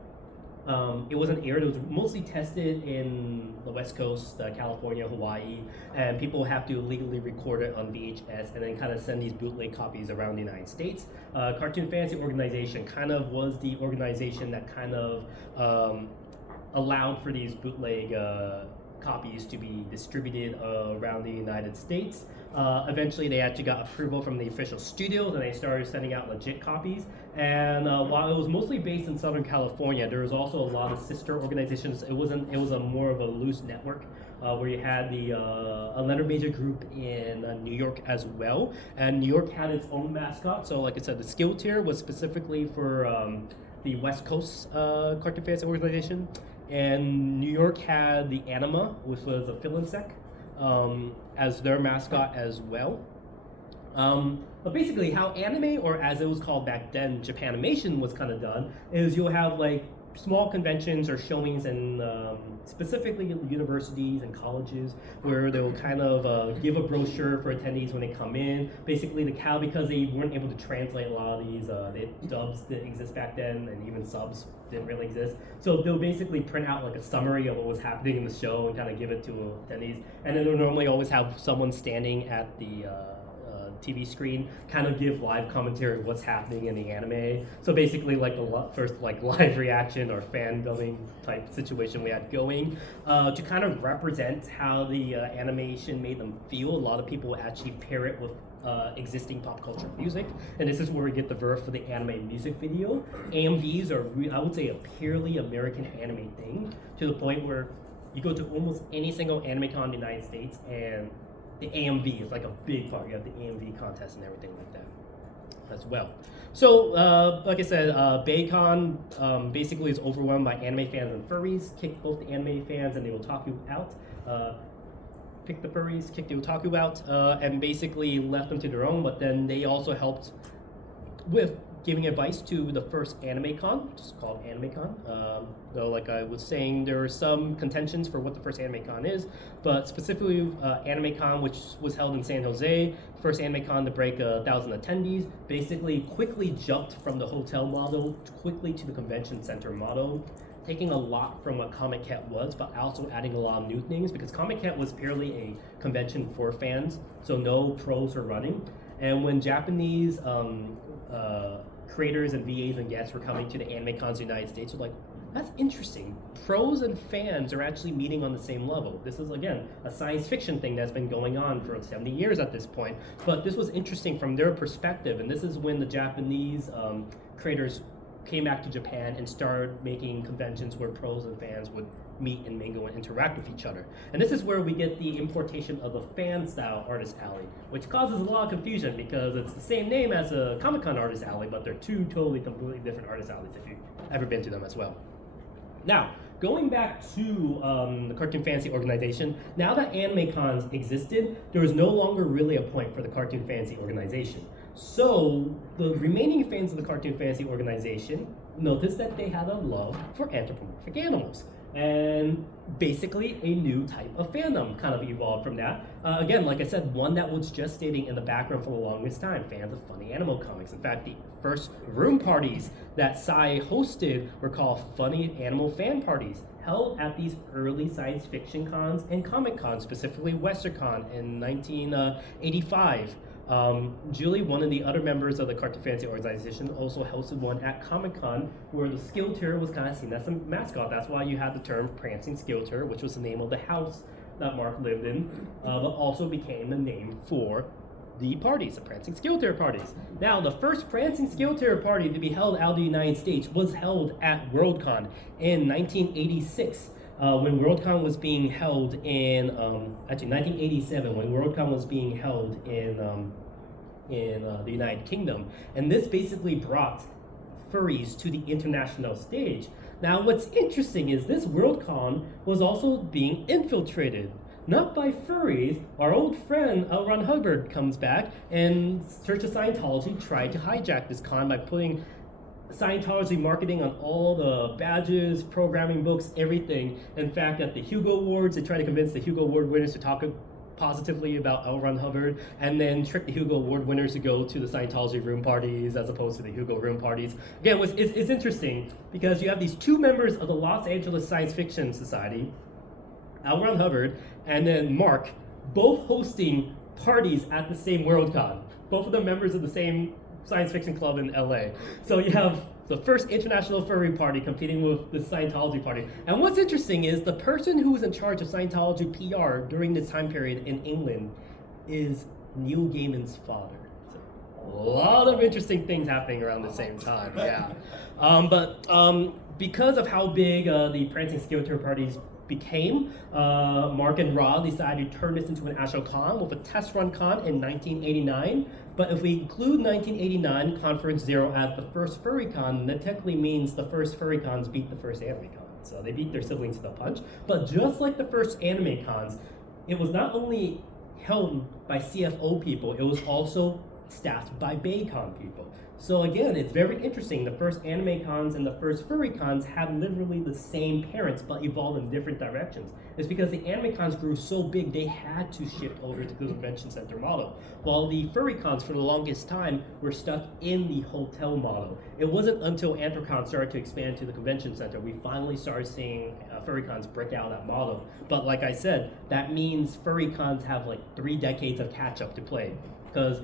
It wasn't aired. It was mostly tested in the West Coast, California, Hawaii, and people have to legally record it on VHS and then kind of send these bootleg copies around the United States. Cartoon Fantasy Organization kind of was the organization that kind of allowed for these bootleg copies to be distributed around the United States. Eventually, they actually got approval from the official studios, and they started sending out legit copies. And while it was mostly based in Southern California, there was also a lot of sister organizations. It was a more of a loose network where you had a letter major group in New York as well. And New York had its own mascot. So, like I said, the skill tier was specifically for the West Coast Cartoon Fantasy Organization. And New York had the Anima, which was a Philinsec, as their mascot as well. But basically, how anime, or as it was called back then, Japanimation, was kind of done, is you'll have like small conventions or showings in specifically universities and colleges, where they'll kind of give a brochure for attendees when they come in. Basically, because they weren't able to translate a lot of these dubs that exist back then, and even subs didn't really exist. So they'll basically print out like a summary of what was happening in the show and kind of give it to attendees. And then they'll normally always have someone standing at the TV screen, kind of give live commentary of what's happening in the anime. So basically, like the first like live reaction or fan building type situation we had going to kind of represent how the animation made them feel. A lot of people would actually pair it with existing pop culture music, and this is where we get the verse for the anime music video. AMVs are, I would say, a purely American anime thing, to the point where you go to almost any single AnimeCon in the United States, and the AMV is like a big part. You have the AMV contest and everything like that as well. So, like I said, BABSCon basically is overwhelmed by anime fans and furries. Kick both the anime fans and the otaku out. Pick the furries, kick the otaku out, and basically left them to their own. But then they also helped with giving advice to the first AnimeCon, which is called AnimeCon. Though, like I was saying, there are some contentions for what the first AnimeCon is, but specifically AnimeCon, which was held in San Jose, first AnimeCon to break 1,000 attendees, basically quickly jumped from the hotel model quickly to the convention center model, taking a lot from what Comic Cat was, but also adding a lot of new things, because Comic Cat was purely a convention for fans, so no pros are running. And when Japanese creators and VAs and guests were coming to the AnimeCons in the United States, were like, that's interesting. Pros and fans are actually meeting on the same level. This is, again, a science fiction thing that's been going on for 70 years at this point, but this was interesting from their perspective, and this is when the Japanese creators came back to Japan and started making conventions where pros and fans would meet and mingle and interact with each other. And this is where we get the importation of the fan-style artist alley, which causes a lot of confusion because it's the same name as a Comic-Con artist alley, but they're two totally, completely different artist alleys if you've ever been to them as well. Now, going back to the Cartoon Fantasy organization, now that AnimeCons existed, there was no longer really a point for the Cartoon Fantasy organization. So the remaining fans of the Cartoon Fantasy organization noticed that they had a love for anthropomorphic animals. And basically a new type of fandom kind of evolved from that. Again, like I said, one that was just staying in the background for the longest time, fans of funny animal comics. In fact, the first room parties that Sai hosted were called Funny Animal Fan Parties, held at these early science fiction cons and comic cons, specifically Worldcon in 1985. Julie, one of the other members of the Cartoon Fantasy organization, also hosted one at Comic-Con where the Skilter was kind of seen as a mascot. That's why you had the term Prancing Skilter, which was the name of the house that Mark lived in, but also became the name for the parties, the Prancing Skilter parties. Now, the first Prancing Skilter party to be held out of the United States was held at Worldcon in 1986. When Worldcon was being held in, actually 1987, when Worldcon was being held in the United Kingdom. And this basically brought furries to the international stage. Now, what's interesting is this Worldcon was also being infiltrated, not by furries. Our old friend L. Ron Hubbard comes back, and Church of Scientology tried to hijack this con by putting Scientology marketing on all the badges, programming books, everything. In fact, at the Hugo Awards, they tried to convince the Hugo Award winners to talk positively about L. Ron Hubbard, and then trick the Hugo Award winners to go to the Scientology room parties as opposed to the Hugo room parties. Again, it's interesting because you have these two members of the Los Angeles Science Fiction Society, L. Ron Hubbard, and then Mark, both hosting parties at the same Worldcon. Both of them members of the same science fiction club in LA. So you have the first international furry party competing with the Scientology party. And what's interesting is the person who was in charge of Scientology PR during this time period in England is Neil Gaiman's father. So a lot of interesting things happening around the same time, yeah. But because of how big the Prancing Skilter parties became, Mark and Rod decided to turn this into an actual con with a test run con in 1989. But if we include 1989 Conference Zero as the first furry con, that technically means the first furry cons beat the first anime con. So they beat their siblings to the punch. But just like the first anime cons, it was not only held by CFO people, it was also staffed by BABSCon people. So again, it's very interesting. The first anime cons and the first furry cons had literally the same parents, but evolved in different directions. It's because the anime cons grew so big, they had to shift over to the convention center model. While the furry cons, for the longest time, were stuck in the hotel model. It wasn't until Anthrocon started to expand to the convention center, we finally started seeing furry cons break out of that model. But like I said, that means furry cons have like 3 decades of catch up to play. Because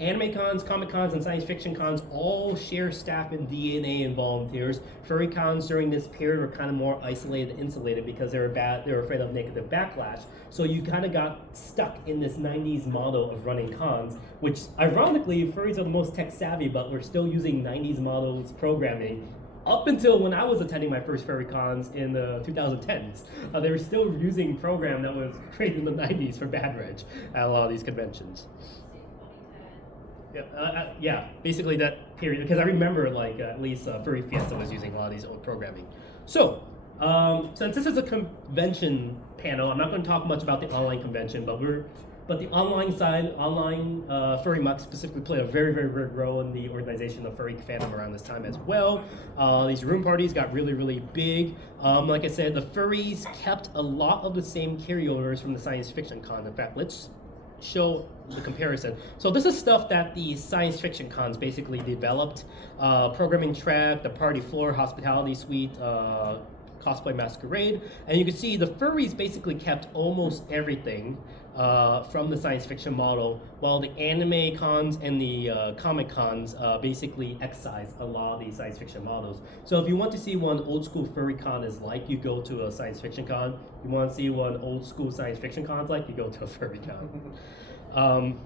anime cons, comic cons, and science fiction cons all share staff and DNA and volunteers. Furry cons during this period were kind of more isolated and insulated because they were afraid of negative backlash. So you kind of got stuck in this 90s model of running cons, which ironically, furries are the most tech savvy, but we're still using 90s models programming. Up until when I was attending my first furry cons in the 2010s, they were still using program that was created in the 90s for Bad Reg at a lot of these conventions. Yeah, basically that period, because I remember like at least Furry Fiesta was using a lot of these old programming. So, since this is a convention panel, I'm not going to talk much about the online convention, but the online side, Furry Muck specifically played a very, very big role in the organization of furry fandom around this time as well. These room parties got really, really big. Like I said, the furries kept a lot of the same carryovers from the science fiction con. In fact, let's show the comparison. So this is stuff that the science fiction cons basically developed. Programming track, the party floor, hospitality suite, cosplay masquerade, and you can see the furries basically kept almost everything from the science fiction model, while the anime cons and the comic cons basically excise a lot of these science fiction models. So if you want to see what an old school furry con is like, you go to a science fiction con. You want to see what an old school science fiction con is like, you go to a furry con.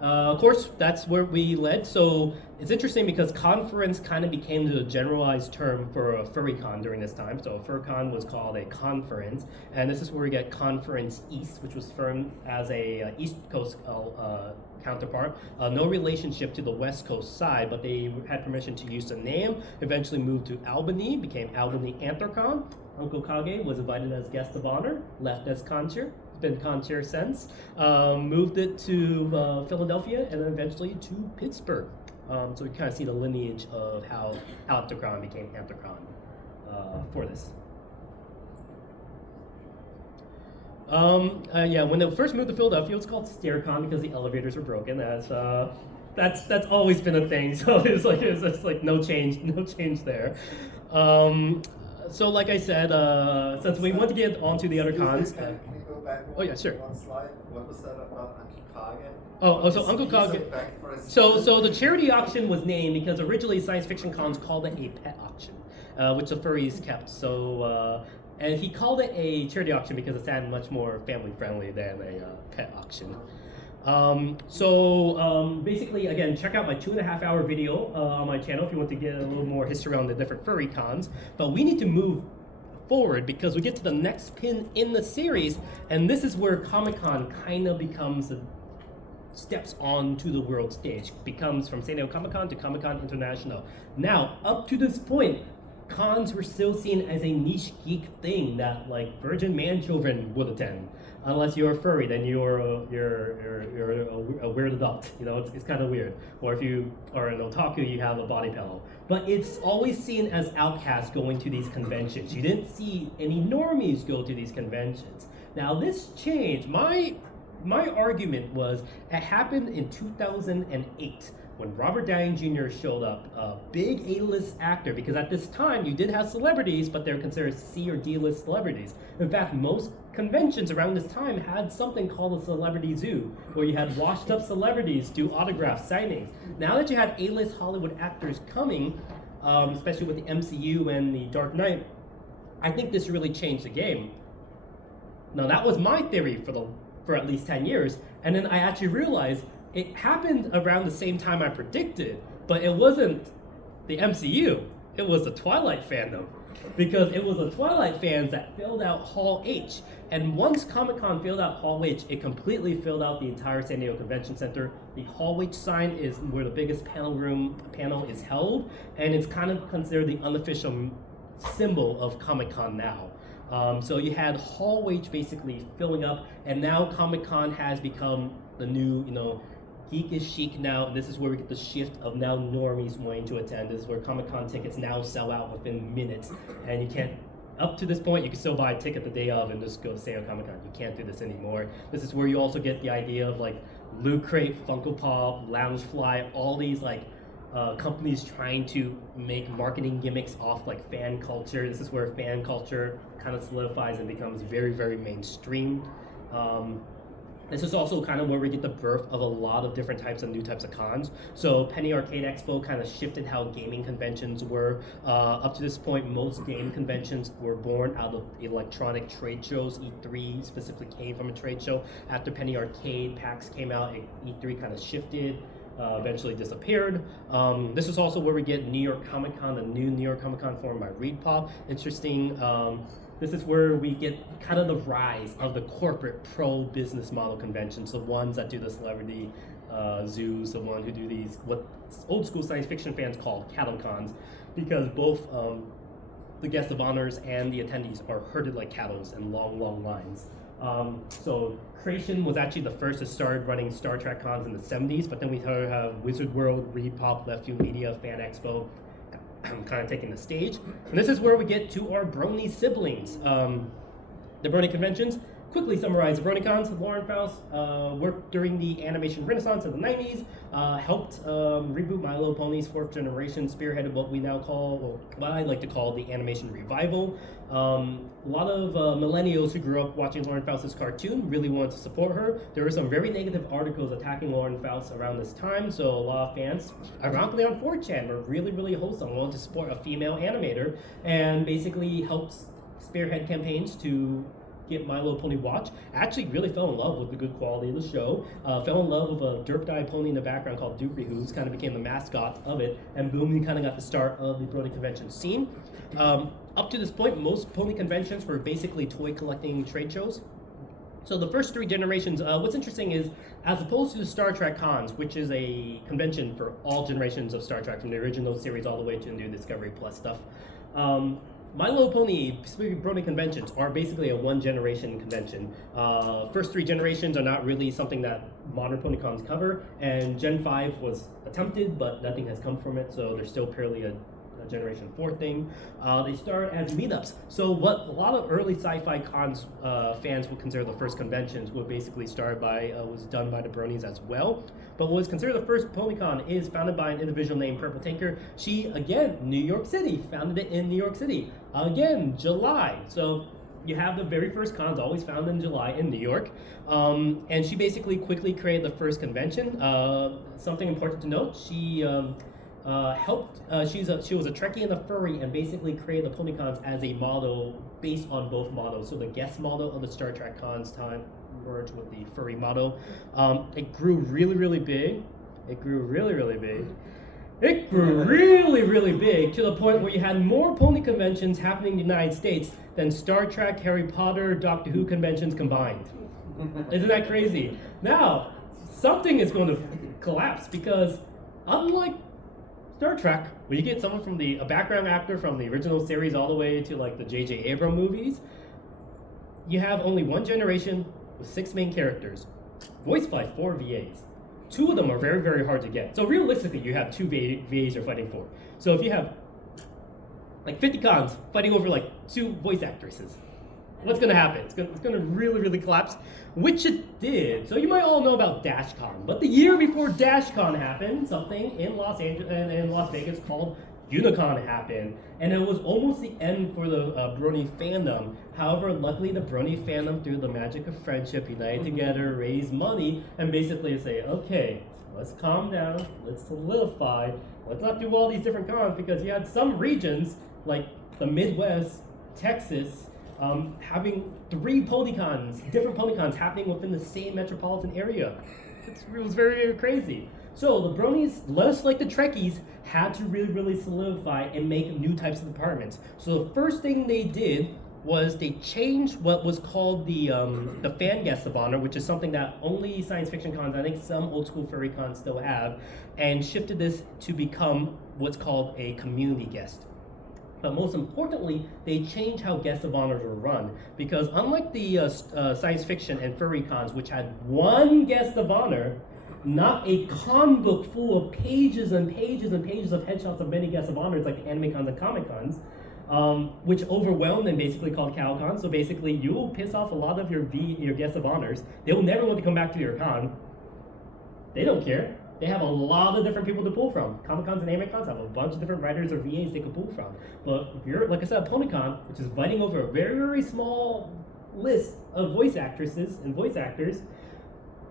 Of course, that's where we led. So it's interesting because conference kind of became the generalized term for a furry con during this time. So FurCon was called a conference, and this is where we get Conference East, which was formed as a East Coast counterpart. No relationship to the West Coast side, but they had permission to use the name. Eventually moved to Albany, became Albany Anthrocon. Uncle Kage was invited as guest of honor, left as conchair. Been conchair since. Moved it to Philadelphia and then eventually to Pittsburgh. So we kind of see the lineage of how Anthrocon became Anthrocon for this. When they first moved to Philadelphia, it was called StairCon because the elevators were broken. That's always been a thing. So it's just like no change there. So like I said, since we want to get onto the other cons. Can you go back yeah, sure. one slide? What was that about Uncle Kage? So Uncle Kage. So the charity auction was named because originally science fiction cons called it a pet auction, which the furries kept. So and he called it a charity auction because it sounded much more family friendly than a pet auction. Basically, again, check out my 2.5-hour video on my channel if you want to get a little more history on the different furry cons. But we need to move forward because we get to the next pin in the series, and this is where Comic-Con kind of becomes the steps onto the world stage. Becomes from San Diego Comic-Con to Comic-Con International. Now, up to this point, cons were still seen as a niche geek thing that like virgin man children would attend. Unless you're a furry, then you're a weird adult. You know, it's kind of weird. Or if you are an otaku, you have a body pillow. But it's always seen as outcasts going to these conventions. You didn't see any normies go to these conventions. Now this changed. My argument was it happened in 2008. When Robert Downey Jr. showed up, a big A-list actor, because at this time you did have celebrities, but they're considered C or D-list celebrities. In fact, most conventions around this time had something called a celebrity zoo, where you had washed-up celebrities do autograph signings. Now that you had A-list Hollywood actors coming, especially with the MCU and the Dark Knight, I think this really changed the game. Now that was my theory for at least 10 years, and then I actually realized it happened around the same time I predicted, but it wasn't the MCU, it was the Twilight fandom. Because it was the Twilight fans that filled out Hall H. And once Comic-Con filled out Hall H, it completely filled out the entire San Diego Convention Center. The Hall H sign is where the biggest panel is held, and it's kind of considered the unofficial symbol of Comic-Con now. So you had Hall H basically filling up, and now Comic-Con has become the new, geek is chic now. This is where we get the shift of now normies wanting to attend. This is where Comic-Con tickets now sell out within minutes. And you can't, up to this point, you can still buy a ticket the day of and just go to San Diego Comic-Con. You can't do this anymore. This is where you also get the idea of like Loot Crate, Funko Pop, Loungefly, all these like companies trying to make marketing gimmicks off like fan culture. This is where fan culture kind of solidifies and becomes very, very mainstream. This is also kind of where we get the birth of a lot of different types of new types of cons. So Penny Arcade Expo kind of shifted how gaming conventions were. Up to this point, most game conventions were born out of electronic trade shows. E3 specifically came from a trade show. After Penny Arcade, PAX came out, E3 kind of shifted. Eventually disappeared. This is also where we get New York Comic Con, the new New York Comic Con formed by ReedPop. Interesting. This is where we get kind of the rise of the corporate pro-business model conventions, the ones that do the celebrity zoos, the ones who do these, what old school science fiction fans call cattle cons, because both the guests of honors and the attendees are herded like cattle in long, long lines. So Creation was actually the first to start running Star Trek cons in the 70s, but then we have Wizard World, ReedPop, Left Field Media, Fan Expo, kind of taking the stage. And this is where we get to our Brony siblings. The Brony conventions, quickly summarize the BronyCons. Lauren Faust worked during the animation renaissance of the 90s, helped reboot My Little Pony's 4th generation, spearheaded what we now call, well, what I like to call the animation revival. A lot of millennials who grew up watching Lauren Faust's cartoon really wanted to support her. There were some very negative articles attacking Lauren Faust around this time, so a lot of fans, ironically on 4chan, were really, really wholesome, wanted to support a female animator, and basically helped spearhead campaigns to get My Little Pony watch. Actually really fell in love with the good quality of the show. Fell in love with a derp-eyed pony in the background called Doopy, who's kind of became the mascot of it, and boom, we kind of got the start of the Brony convention scene. Up to this point, most pony conventions were basically toy collecting trade shows. So the first 3 generations, what's interesting is, as opposed to the Star Trek cons, which is a convention for all generations of Star Trek, from the original series all the way to the new Discovery Plus stuff, My Little Pony, specifically Brony conventions, are basically a one-generation convention. First 3 generations are not really something that modern PonyCons cover, and Gen 5 was attempted, but nothing has come from it, so they're still purely a Generation 4 thing. They start as meetups. So what a lot of early sci-fi cons fans would consider the first conventions were basically started by, was done by the Bronies as well. But what was considered the first PonyCon is founded by an individual named Purple Tinker. She, again, New York City, founded it in New York City. Again, July. So you have the very first cons always found in July in New York. And she basically quickly created the first convention. Something important to note, she she was a Trekkie and a Furry, and basically created the PonyCons as a model based on both models. So the guest model of the Star Trek cons time merged with the Furry model. It grew really, really big. It grew really, really big. It grew really, really big to the point where you had more pony conventions happening in the United States than Star Trek, Harry Potter, Doctor Who conventions combined. Isn't that crazy? Now, something is going to collapse, because unlike Star Trek, where you get someone from a background actor from the original series all the way to like the J.J. Abrams movies, you have only one generation with 6 main characters, voiced by 4 VAs. 2 of them are very, very hard to get. So realistically, you have 2 VAs you're fighting for. So if you have like 50 cons fighting over like 2 voice actresses, what's going to happen? It's going to really, really collapse, which it did. So you might all know about DashCon, but the year before DashCon happened, something in Los Angeles and in Las Vegas called Unicon happened, and it was almost the end for the Brony fandom. However, luckily the Brony fandom, through the magic of friendship, united together, raised money, and basically say, okay, let's calm down, let's solidify, let's not do all these different cons, because you had some regions, like the Midwest, Texas, having 3 PonyCons, different PonyCons happening within the same metropolitan area. It was very, very crazy. So the Bronies, less like the Trekkies, had to really, really solidify and make new types of departments. So the first thing they did was they changed what was called the fan guest of honor, which is something that only science fiction cons, I think some old school furry cons still have, and shifted this to become what's called a community guest. But most importantly, they changed how guests of honors were run, because unlike the science fiction and furry cons, which had one guest of honor, not a con book full of pages and pages and pages of headshots of many guests of honors like the anime cons and comic cons, which overwhelmed and basically called cow cons. So basically, you will piss off a lot of your guests of honors. They will never want to come back to your con. They don't care. They have a lot of different people to pull from. Comic cons and anime cons have a bunch of different writers or VAs they can pull from. But if you're, like I said, a PonyCon, which is fighting over a very, very small list of voice actresses and voice actors,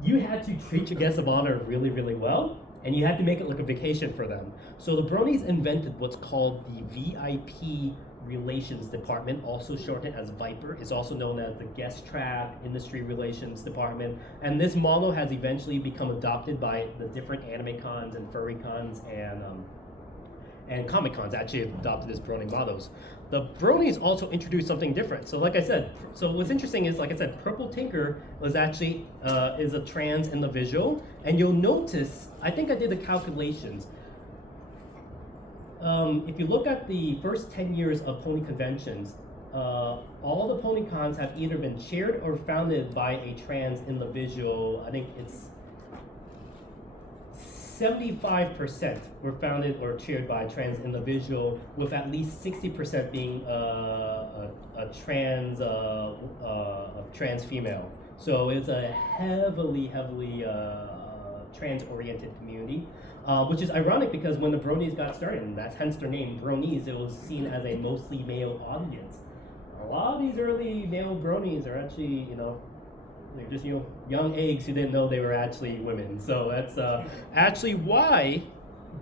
you had to treat your guests of honor really, really well, and you had to make it like a vacation for them. So the Bronies invented what's called the VIP Relations Department, also shortened as Viper. It's also known as the Guest Track Industry Relations Department. And this model has eventually become adopted by the different anime cons and furry cons and comic cons actually adopted this Brony models. The Bronies also introduced something different. So like I said, so what's interesting is, like I said, Purple Tinker was actually, is a trans individual. And you'll notice, I think I did the calculations. If you look at the first 10 years of pony conventions, all the pony cons have either been chaired or founded by a trans individual. I think it's 75% were founded or chaired by a trans individual, with at least 60% being a trans female. So it's a heavily trans-oriented community, which is ironic because when the Bronies got started, and that's hence their name, Bronies, it was seen as a mostly male audience. A lot of these early male Bronies are actually, they're just young eggs who didn't know they were actually women. So that's actually why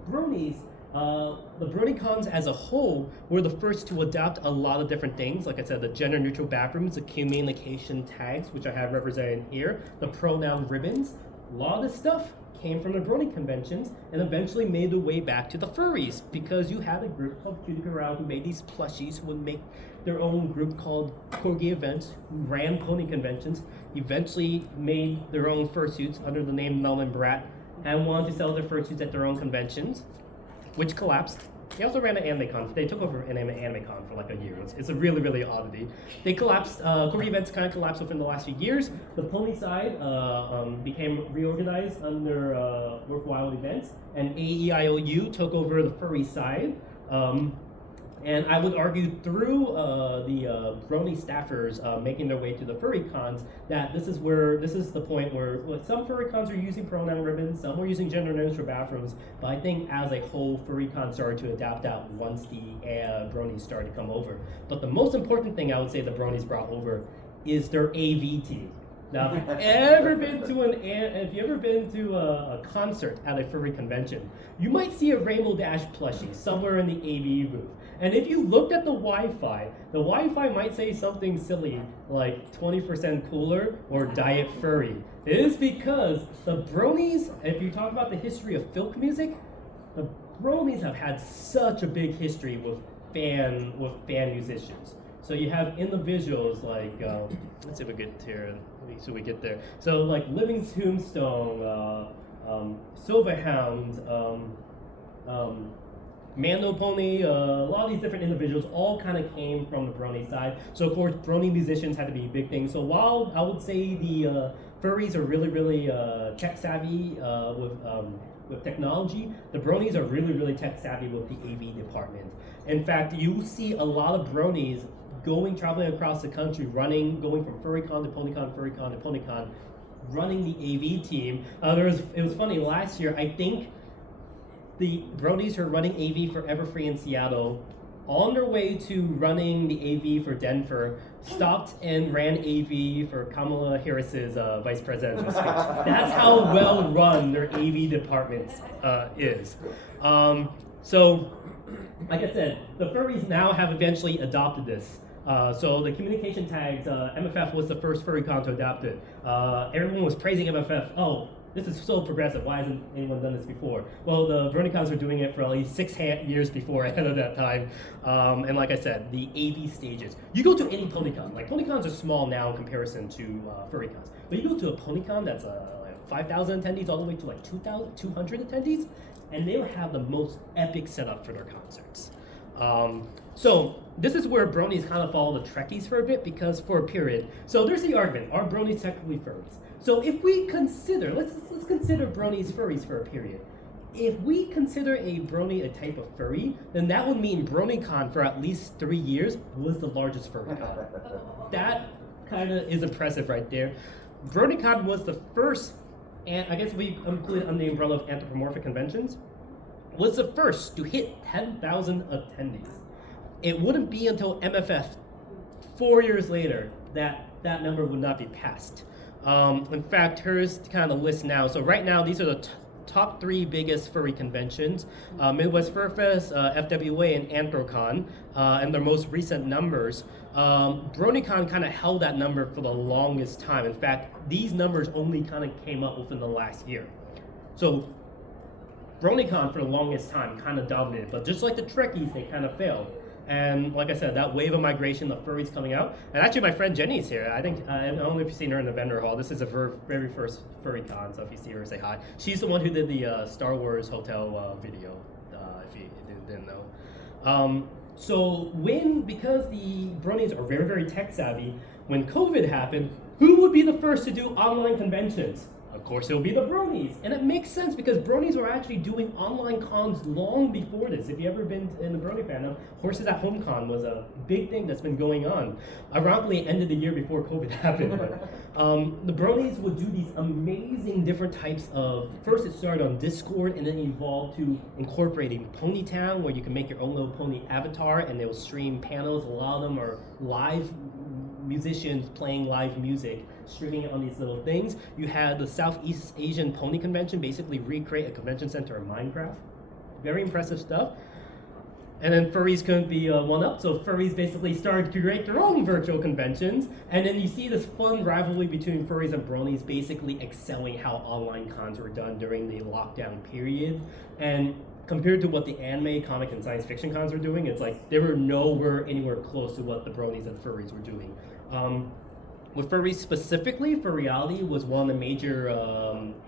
Bronies, the BronyCons as a whole, were the first to adopt a lot of different things. Like I said, the gender-neutral bathrooms, the communication tags, which I have represented here, the pronoun ribbons. A lot of this stuff came from the Brony conventions and eventually made their way back to the furries, because you had a group called Cutie Corral who made these plushies, who would make their own group called Corgi Events, who ran pony conventions, eventually made their own fursuits under the name Melon Brat, and wanted to sell their fursuits at their own conventions, which collapsed. They also ran an AnimeCon. They took over an AnimeCon for like a year. It's a really, really oddity. They collapsed. Corgi Events kind of collapsed within the last few years. The pony side became reorganized under Worthwhile Events, and AEIOU took over the furry side. And I would argue through the Brony staffers making their way to the furry cons that this is the point where some furry cons are using pronoun ribbons, some are using gender neutral bathrooms, but I think as a whole, furry cons started to adapt that once the Bronies started to come over. But the most important thing I would say the Bronies brought over is their AV team. Now, if you've ever been to a concert at a furry convention, you might see a Rainbow Dash plushie somewhere in the AV booth. And if you looked at the Wi-Fi might say something silly like 20% cooler or Diet Furry. It is because the Bronies, if you talk about the history of folk music, the Bronies have had such a big history with fan musicians. So you have individuals like, let's see if we get here, so we get there. So like Living Tombstone, Silverhound, Mando Pony, a lot of these different individuals all kind of came from the Brony side. So of course, Brony musicians had to be a big thing. So while I would say the furries are really, really tech savvy with technology, the Bronies are really, really tech savvy with the AV department. In fact, you see a lot of Bronies traveling across the country, going from FurryCon to PonyCon, FurryCon to PonyCon, running the AV team. It was funny, last year, I think the Bronies who are running AV for Everfree in Seattle, on their way to running the AV for Denver, stopped and ran AV for Kamala Harris's vice presidential speech. That's how well run their AV department is. So, like I said, the furries now have eventually adopted this. So the communication tags, MFF was the first FurryCon to adopt it. Everyone was praising MFF. Oh, this is so progressive. Why hasn't anyone done this before? Well, the BronyCons were doing it for at least 6 years before ahead of that time. And like I said, the AV stages. You go to any PonyCon. Like PonyCons are small now in comparison to FurryCons. But you go to a PonyCon that's like 5,000 attendees all the way to like 200 attendees, and they'll have the most epic setup for their concerts. So this is where Bronies kind of follow the Trekkies for a bit, because for a period. So there's the argument: are Bronies technically furries? So if we consider, let's consider Bronies furries for a period. If we consider a Brony a type of furry, then that would mean BronyCon for at least 3 years was the largest furry con. That kind of is impressive right there. BronyCon was the first, and I guess we include it under the umbrella of anthropomorphic conventions, was the first to hit 10,000 attendees. It wouldn't be until MFF 4 years later that that number would not be passed. In fact, here's kind of the list now. So right now, these are the top 3 biggest furry conventions: Midwest Fur Fest, FWA, and Anthrocon, and their most recent numbers. BronyCon kind of held that number for the longest time. In fact, these numbers only kind of came up within the last year. So BronyCon for the longest time kind of dominated, but just like the Trekkies, they kind of failed. And like I said, that wave of migration, the furries coming out. And actually, my friend Jenny's here. I think, I don't know if you've seen her in the vendor hall. This is her very first furry con, so if you see her, say hi. She's the one who did the Star Wars hotel video, if you didn't know. Because the bronies are very tech savvy, when COVID happened, who would be the first to do online conventions? Of course, it would be the bronies. And it makes sense because bronies were actually doing online cons long before this. If you've ever been in the brony fandom, Horses at Home Con was a big thing that's been going on. Ironically, it ended the year before COVID happened. But, the bronies would do these amazing different types of, first it started on Discord and then evolved to incorporating Ponytown, where you can make your own little pony avatar and they will stream panels. A lot of them are live musicians playing live music, streaming it on these little things. You had the Southeast Asian Pony Convention basically recreate a convention center in Minecraft. Very impressive stuff. And then furries couldn't be one up, so furries basically started to create their own virtual conventions. And then you see this fun rivalry between furries and bronies basically excelling how online cons were done during the lockdown period. And compared to what the anime, comic, and science fiction cons were doing, it's like they were anywhere close to what the bronies and furries were doing. With furries specifically, Furryality was one of the major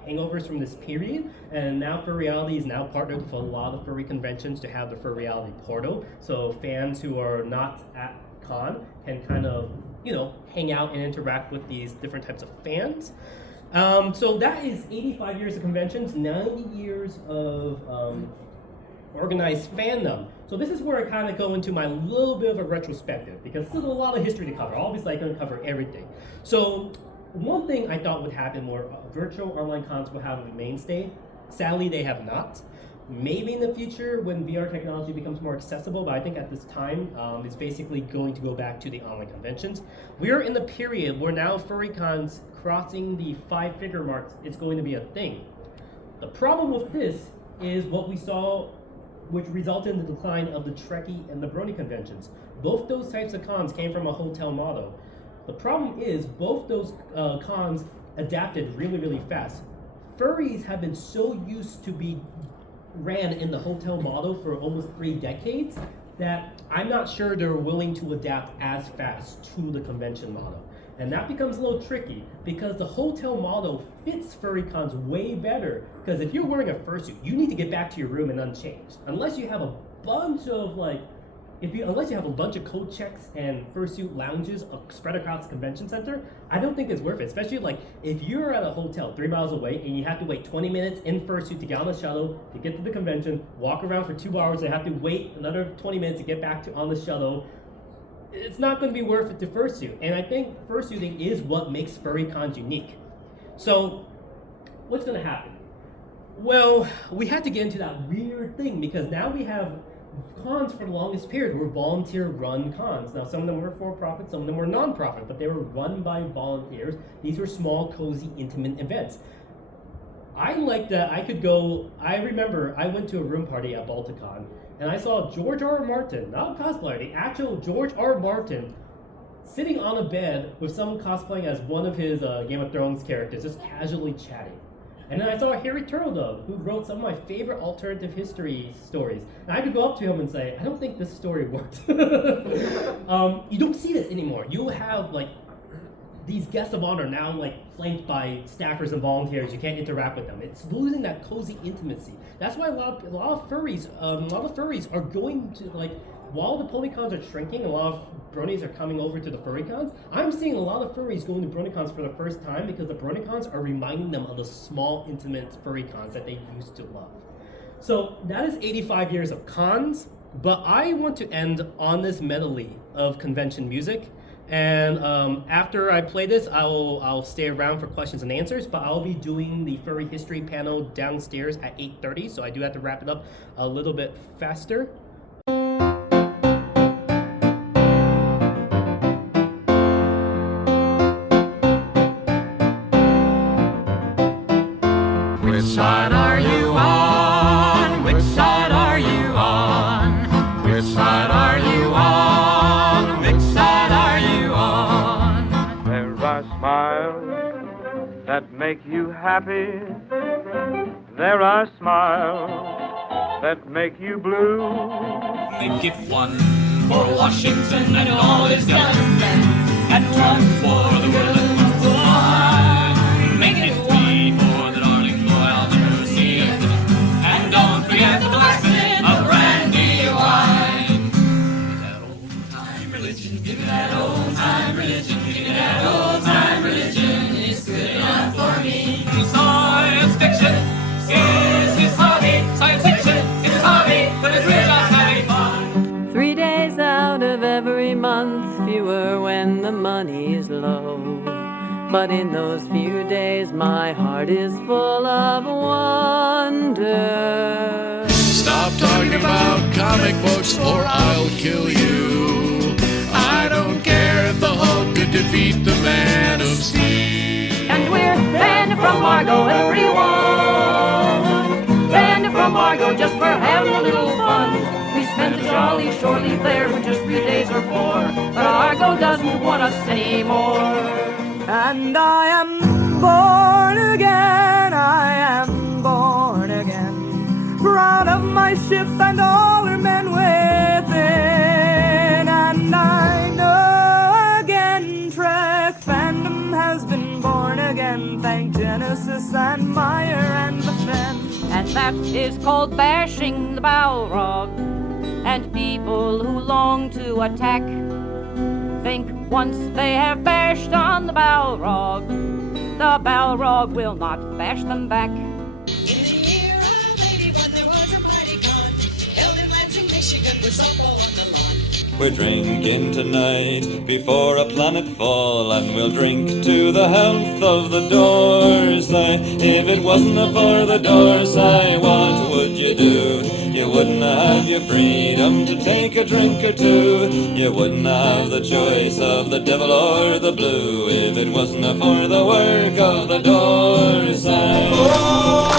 hangovers from this period, and now Furryality is now partnered with a lot of furry conventions to have the Furryality portal, so fans who are not at con can kind of, hang out and interact with these different types of fans. So that is 85 years of conventions, 90 years of organized fandom. So this is where I kind of go into my little bit of a retrospective, because there's a lot of history to cover. Obviously, I couldn't cover everything. So one thing I thought would happen more, virtual online cons will have a mainstay. Sadly, they have not. Maybe in the future when VR technology becomes more accessible, but I think at this time, it's basically going to go back to the online conventions. We are in the period where now furry cons crossing the 5-figure marks is going to be a thing. The problem with this is what we saw, which resulted in the decline of the Trekkie and the Brony conventions. Both those types of cons came from a hotel model. The problem is both those cons adapted really fast. Furries have been so used to be ran in the hotel model for almost 3 decades that I'm not sure they're willing to adapt as fast to the convention model. And that becomes a little tricky because the hotel model fits furry cons way better. Because if you're wearing a fursuit, you need to get back to your room and unchanged. Unless you have a bunch of unless you have a bunch of coat checks and fursuit lounges spread across the convention center, I don't think it's worth it. Especially if you're at a hotel 3 miles away and you have to wait 20 minutes in fursuit to get on the shuttle to get to the convention, walk around for 2 hours, and have to wait another 20 minutes to get back on the shuttle. It's not going to be worth it to fursuit. And I think fursuiting is what makes furry cons unique. So, what's going to happen? Well, we had to get into that weird thing because now we have cons for the longest period were volunteer-run cons. Now, some of them were for-profit, some of them were non-profit, but they were run by volunteers. These were small, cozy, intimate events. I like that I could go. I remember I went to a room party at Balticon, and I saw George R. R. Martin, not a cosplayer, the actual George R. R. Martin, sitting on a bed with someone cosplaying as one of his Game of Thrones characters, just casually chatting. And then I saw Harry Turtledove, who wrote some of my favorite alternative history stories. And I had to go up to him and say, I don't think this story worked. You don't see this anymore. You have these guests of honor now flanked by staffers and volunteers. You can't interact with them. It's losing that cozy intimacy. That's why a lot of furries are going to while the polycons are shrinking, a lot of bronies are coming over to the furry cons. I'm seeing a lot of furries going to BronyCons for the first time because the BronyCons are reminding them of the small, intimate furry cons that they used to love. So that is 85 years of cons, but I want to end on this medley of convention music. And after I play this, I'll stay around for questions and answers, but I'll be doing the furry history panel downstairs at 8:30, so I do have to wrap it up a little bit faster. make you happy. There are smiles that make you blue. Make it one for Washington and all his gunmen, and one for the world and one for mine. Make it three for the darling Royal Mercy, and don't forget the blessing of brandy wine. Give me that old time religion, give me that old time religion, it's good enough for me. Science fiction is his hobby, science fiction is his hobby, but it's really just having fun. 3 days out of every month, fewer when the money's low. But in those few days, my heart is full of wonder. Stop talking about comic books or I'll kill you. I don't care if the Hulk could defeat the Man of Steel. And we're banned from Margot, everyone. Banned from Margot just for having a little fun. We spent a jolly shore leave there for just 3 days or 4. But Argo doesn't want us anymore. And I am born again, I am born again. Proud of my ship and all her men within. And I know again, Trek fandom has been born again. Thank Genesis and Meyer and the Fen. And that is called bashing the Balrog. And people who long to attack think once they have bashed on the Balrog, the Balrog will not bash them back. In the year of 81, there was a mighty con held in Lansing, Michigan, with softball on the lawn. We're drinking tonight before a planet fall, and we'll drink to the health of the Dorsey. If it wasn't for the Dorsey, what would you do? You wouldn't have your freedom to take a drink or two. You wouldn't have the choice of the devil or the blue if it wasn't for the work of the Dorsey. Oh,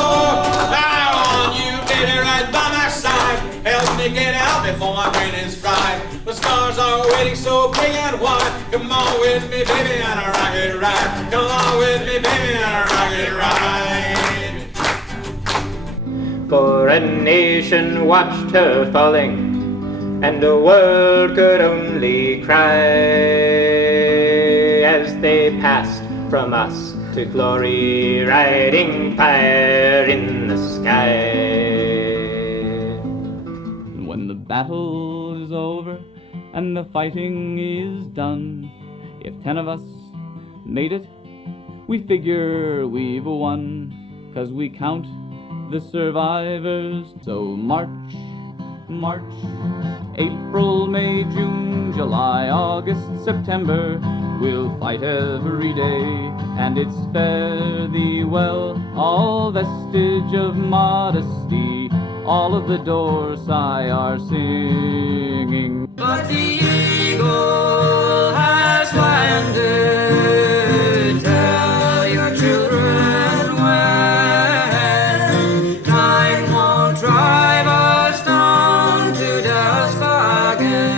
I want you, baby, right by my side. Help me get out before my brain is fried. The stars are waiting so big and wide. Come on with me, baby, on a rocket ride. Come on with me, baby, on a rocket ride. For a nation watched her falling, and the world could only cry as they passed from us to glory, riding fire in the sky. When the battle is over and the fighting is done, if 10 of us made it, we figure we've won, 'cause we count the survivors. So March, March, April, May, June, July, August, September, we'll fight every day, and it's fare thee well, all vestige of modesty, all of the Dorsey are singing. But the eagle has landed. Tell your children when time won't drive us down to dust again.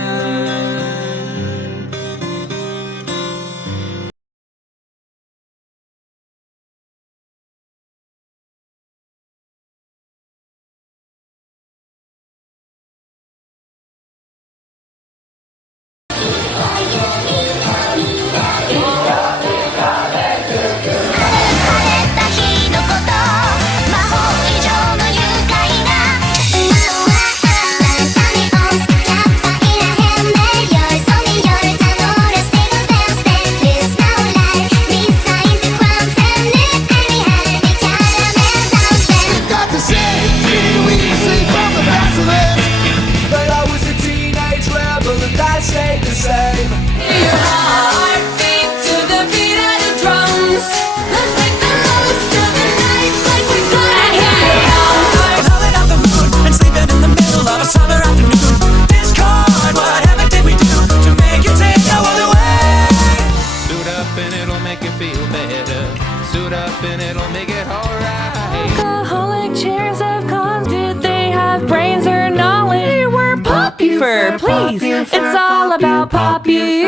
Please, it's all about Poppy.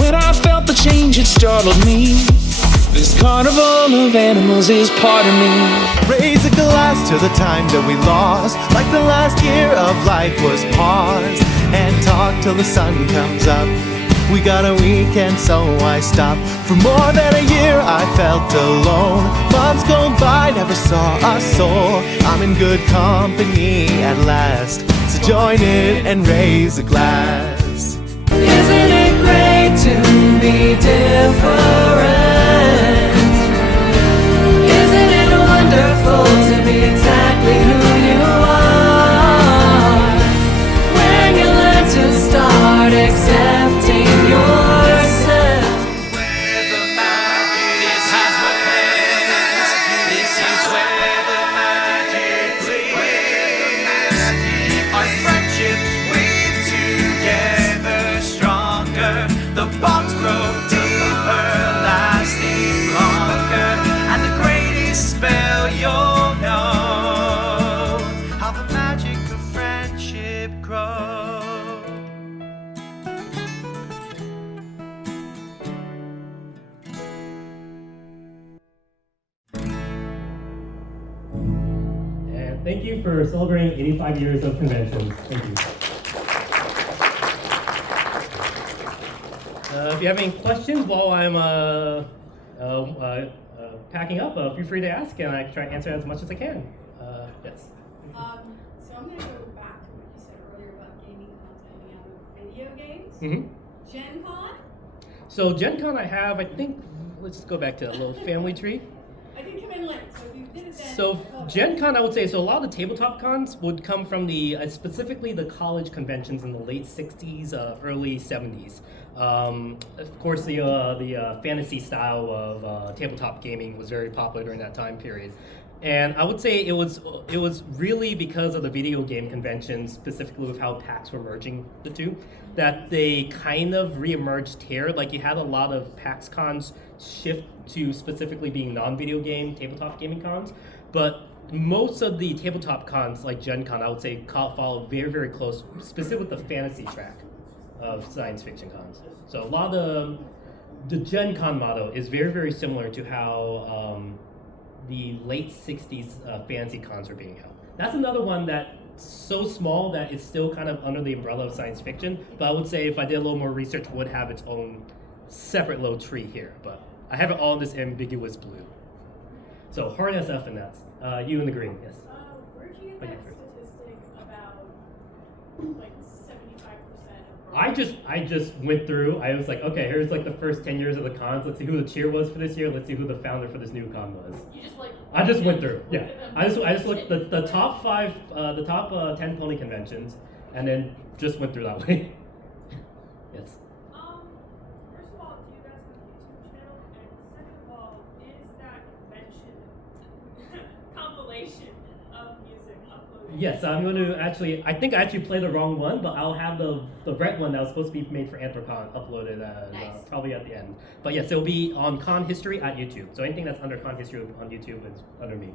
When I felt the change, it startled me. This carnival of animals is part of me. Raise a glass to the time that we lost, like the last year of life was paused. And talk till the sun comes up. We got a weekend, so I stopped. For more than a year I felt alone. Months go by, never saw a soul. I'm in good company at last, so join in and raise a glass. Isn't it great to be different? Isn't it wonderful to be exactly who you are? When you learn to start accepting yourself. Where the magic has plays. This is where the magic plays. Our friendships weave together stronger. The bonds grow deeper, lasting longer. And the greatest spell you'll know, how the magic of friendship grows. And thank you for celebrating 85 years of conventions. Thank you. If you have any questions while I'm packing up, feel free to ask, and I try to answer as much as I can. Yes. So I'm going to go back to what you said earlier about gaming content out of video games. Mm-hmm. Gen Con? So Gen Con I have, I think, let's go back to a little family tree. I didn't come in late, so if you did it then. So Gen Con, I would say, so a lot of the tabletop cons would come from the, specifically the college conventions in the late 60s, early 70s. Of course, the fantasy style of tabletop gaming was very popular during that time period. And I would say it was really because of the video game conventions, specifically with how PAX were merging the two, that they kind of re-emerged here. Like you had a lot of PAX cons shift to specifically being non-video game tabletop gaming cons, but most of the tabletop cons, like Gen Con, I would say follow very, very close, specifically with the fantasy track of science fiction cons. So a lot of the Gen Con motto is very, very similar to how the late 60s fantasy cons were being held. That's another one that's so small that it's still kind of under the umbrella of science fiction, but I would say if I did a little more research, would have its own separate little tree here, but I have it all in this ambiguous blue. So hard SF and that's you in the green, yes. Where'd you get that statistic about like 75% of I just went through. I was like, okay, here's like the first 10 years of the cons. Let's see who the cheer was for this year. Let's see who the founder for this new con was. You just like. I just went through. Yeah, I just looked the top 5, the top 10 pony conventions, and then just went through that way. Yes. First of all, do you guys have a YouTube channel? And second of all, is that convention compilation of music uploaded? Yes, I'm going to actually. I think I actually played the wrong one, but I'll have the red one that was supposed to be made for Anthrocon uploaded probably at the end. But yes, it'll be on Con History at YouTube. So anything that's under Con History on YouTube is under me.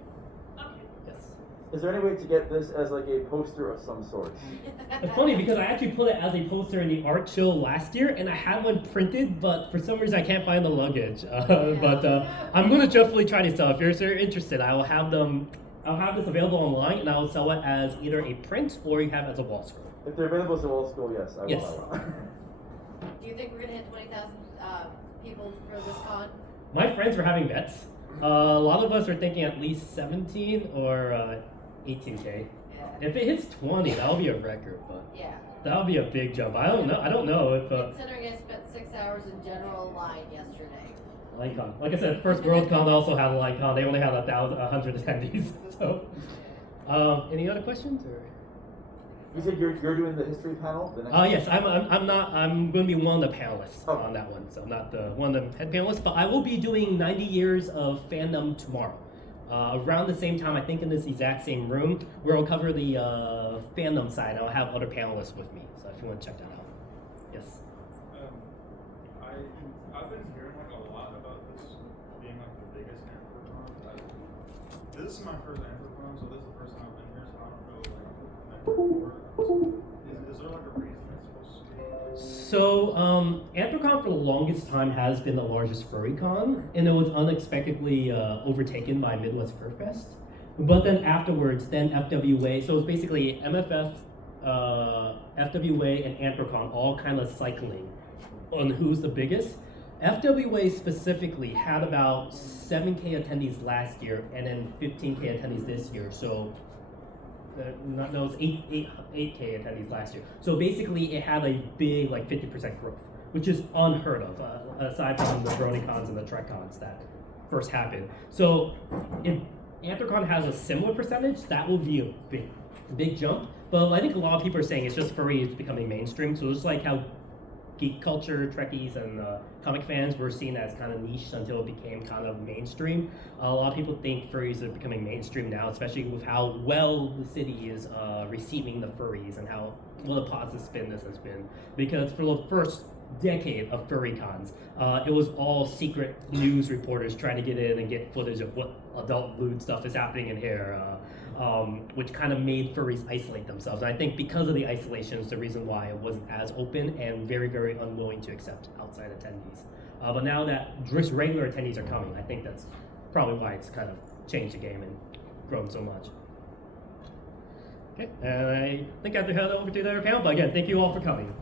Okay. Yes. Is there any way to get this as like a poster of some sort? It's funny because I actually put it as a poster in the art show last year, and I had one printed, but for some reason I can't find the luggage. But I'm going to definitely try to sell. If you're interested, I will have them. I'll have this available online, and I will sell it as either a print or you have it as a wall scroll. If they're available as a wall scroll, yes, I will. Yes. Do you think we're gonna hit 20,000 people for this con? My friends were having bets. A lot of us are thinking at least 17 or 18K. Yeah. If it hits 20, that'll be a record, but Yeah. that'll be a big jump. I don't know if Considering I spent 6 hours in general line yesterday. LineCon. Like I said, first Worldcon also had a LineCon. They only had 100 attendees. So, any other questions? Or? You said you're doing the history panel. The next Yes, I'm going to be one of the panelists on that one. So not one of the head panelists, but I will be doing 90 years of fandom tomorrow. Around the same time, I think in this exact same room, where I'll cover the fandom side. I'll have other panelists with me. So if you want to check that out, yes. I've been hearing like a lot about this being like the biggest Anthrocon. This is my first Anthrocon, so this is the first time I've been here, so I don't know like is there like a reason it's supposed to be? So Anthrocon for the longest time has been the largest furry con, and it was unexpectedly overtaken by Midwest Fur Fest. But then afterwards, then FWA, so it's basically MFF, FWA, and Anthrocon all kind of cycling on who's the biggest. FWA specifically had about 7K attendees last year, and then 15K attendees this year. So no, it's 8K attendees last year. So basically, it had a big, like 50% growth, which is unheard of, aside from the BronyCons and the TrekCons that first happened. So if Anthrocon has a similar percentage, that will be a big jump. But I think a lot of people are saying it's just furry is becoming mainstream. So just like how geek culture, Trekkies, and comic fans were seen as kind of niche until it became kind of mainstream. A lot of people think furries are becoming mainstream now, especially with how well the city is receiving the furries and how what a positive spin this has been. Because for the first decade of furry cons, it was all secret news reporters trying to get in and get footage of what adult lewd stuff is happening in here. Which kind of made furries isolate themselves. And I think because of the isolation is the reason why it wasn't as open and very, very unwilling to accept outside attendees. But now that just regular attendees are coming, I think that's probably why it's kind of changed the game and grown so much. Okay, and I think I have to head over to the other panel, but again, thank you all for coming.